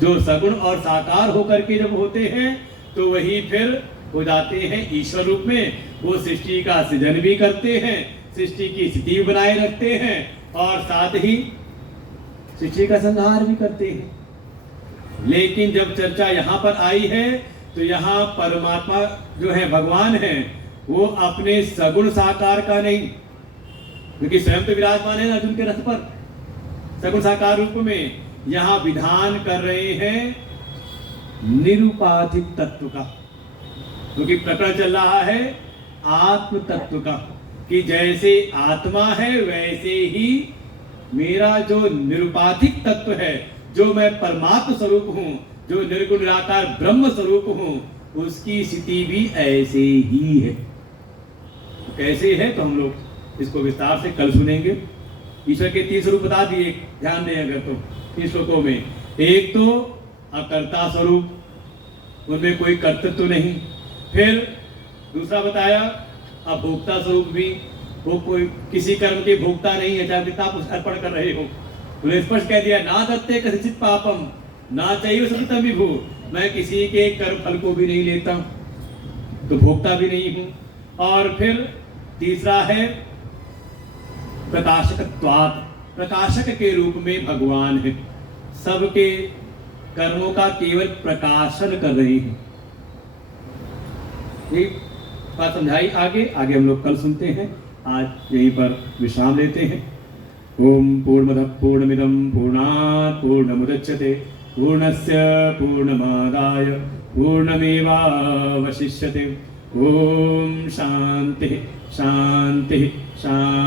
जो सगुण और साकार होकर के जब होते हैं तो वही फिर हो जाते हैं ईश्वर रूप में। वो सृष्टि का सृजन भी करते हैं, सृष्टि की स्थिति बनाए रखते हैं और साथ ही सृष्टि का संहार भी करते हैं। लेकिन जब चर्चा यहाँ पर आई है तो यहाँ परमात्मा जो है, भगवान है, वो अपने सगुण साकार का नहीं, क्योंकि स्वयं तो विराजमान है अर्जुन के रथ पर सगुण साकार रूप में, यहाँ विधान कर रहे हैं निरुपाधिक तत्व का। क्योंकि प्रकरण चल रहा है आत्म तत्व का, कि जैसे आत्मा है वैसे ही मेरा जो निरुपाधिक तत्व है, जो मैं परमात्म स्वरूप हूं, जो निर्गुण निराकार ब्रह्म स्वरूप हूं, उसकी स्थिति भी ऐसे ही है। कैसे है तो हम लोग इसको विस्तार से कल सुनेंगे। ईश्वर के 3 स्वरूप बता दिए, ध्यान दें अगर तो 3 श्लोकों में। एक तो अकर्ता स्वरूप, उनमें कोई कर्तृत्व नहीं। फिर दूसरा बताया अभोक्ता स्वरूप भी, वो कोई किसी कर्म के भोक्ता नहीं है, चाहे कितना आप अर्पण कर रहे हो। उन्हें स्पष्ट कह दिया ना दत्ते कथित पापम ना चाहिए सुकृतम विभु, मैं किसी के कर्म फल को भी नहीं लेता, तो भोक्ता भी नहीं हूं। और फिर तीसरा है प्रकाशकत्वात्, प्रकाशक के रूप में भगवान है, सबके कर्मों का केवल प्रकाशन कर रहे हैं। ये बात समझाई। आगे हम लोग कल सुनते हैं। आज यहीं पर विश्राम लेते हैं। ओम पूर्णमदः पूर्णमिदं पूर्णात् पूर्णमुदच्यते पूर्णस्य पूर्णमादाय पूर्णमेवावशिष्यते। ओम शांति शांति शांति।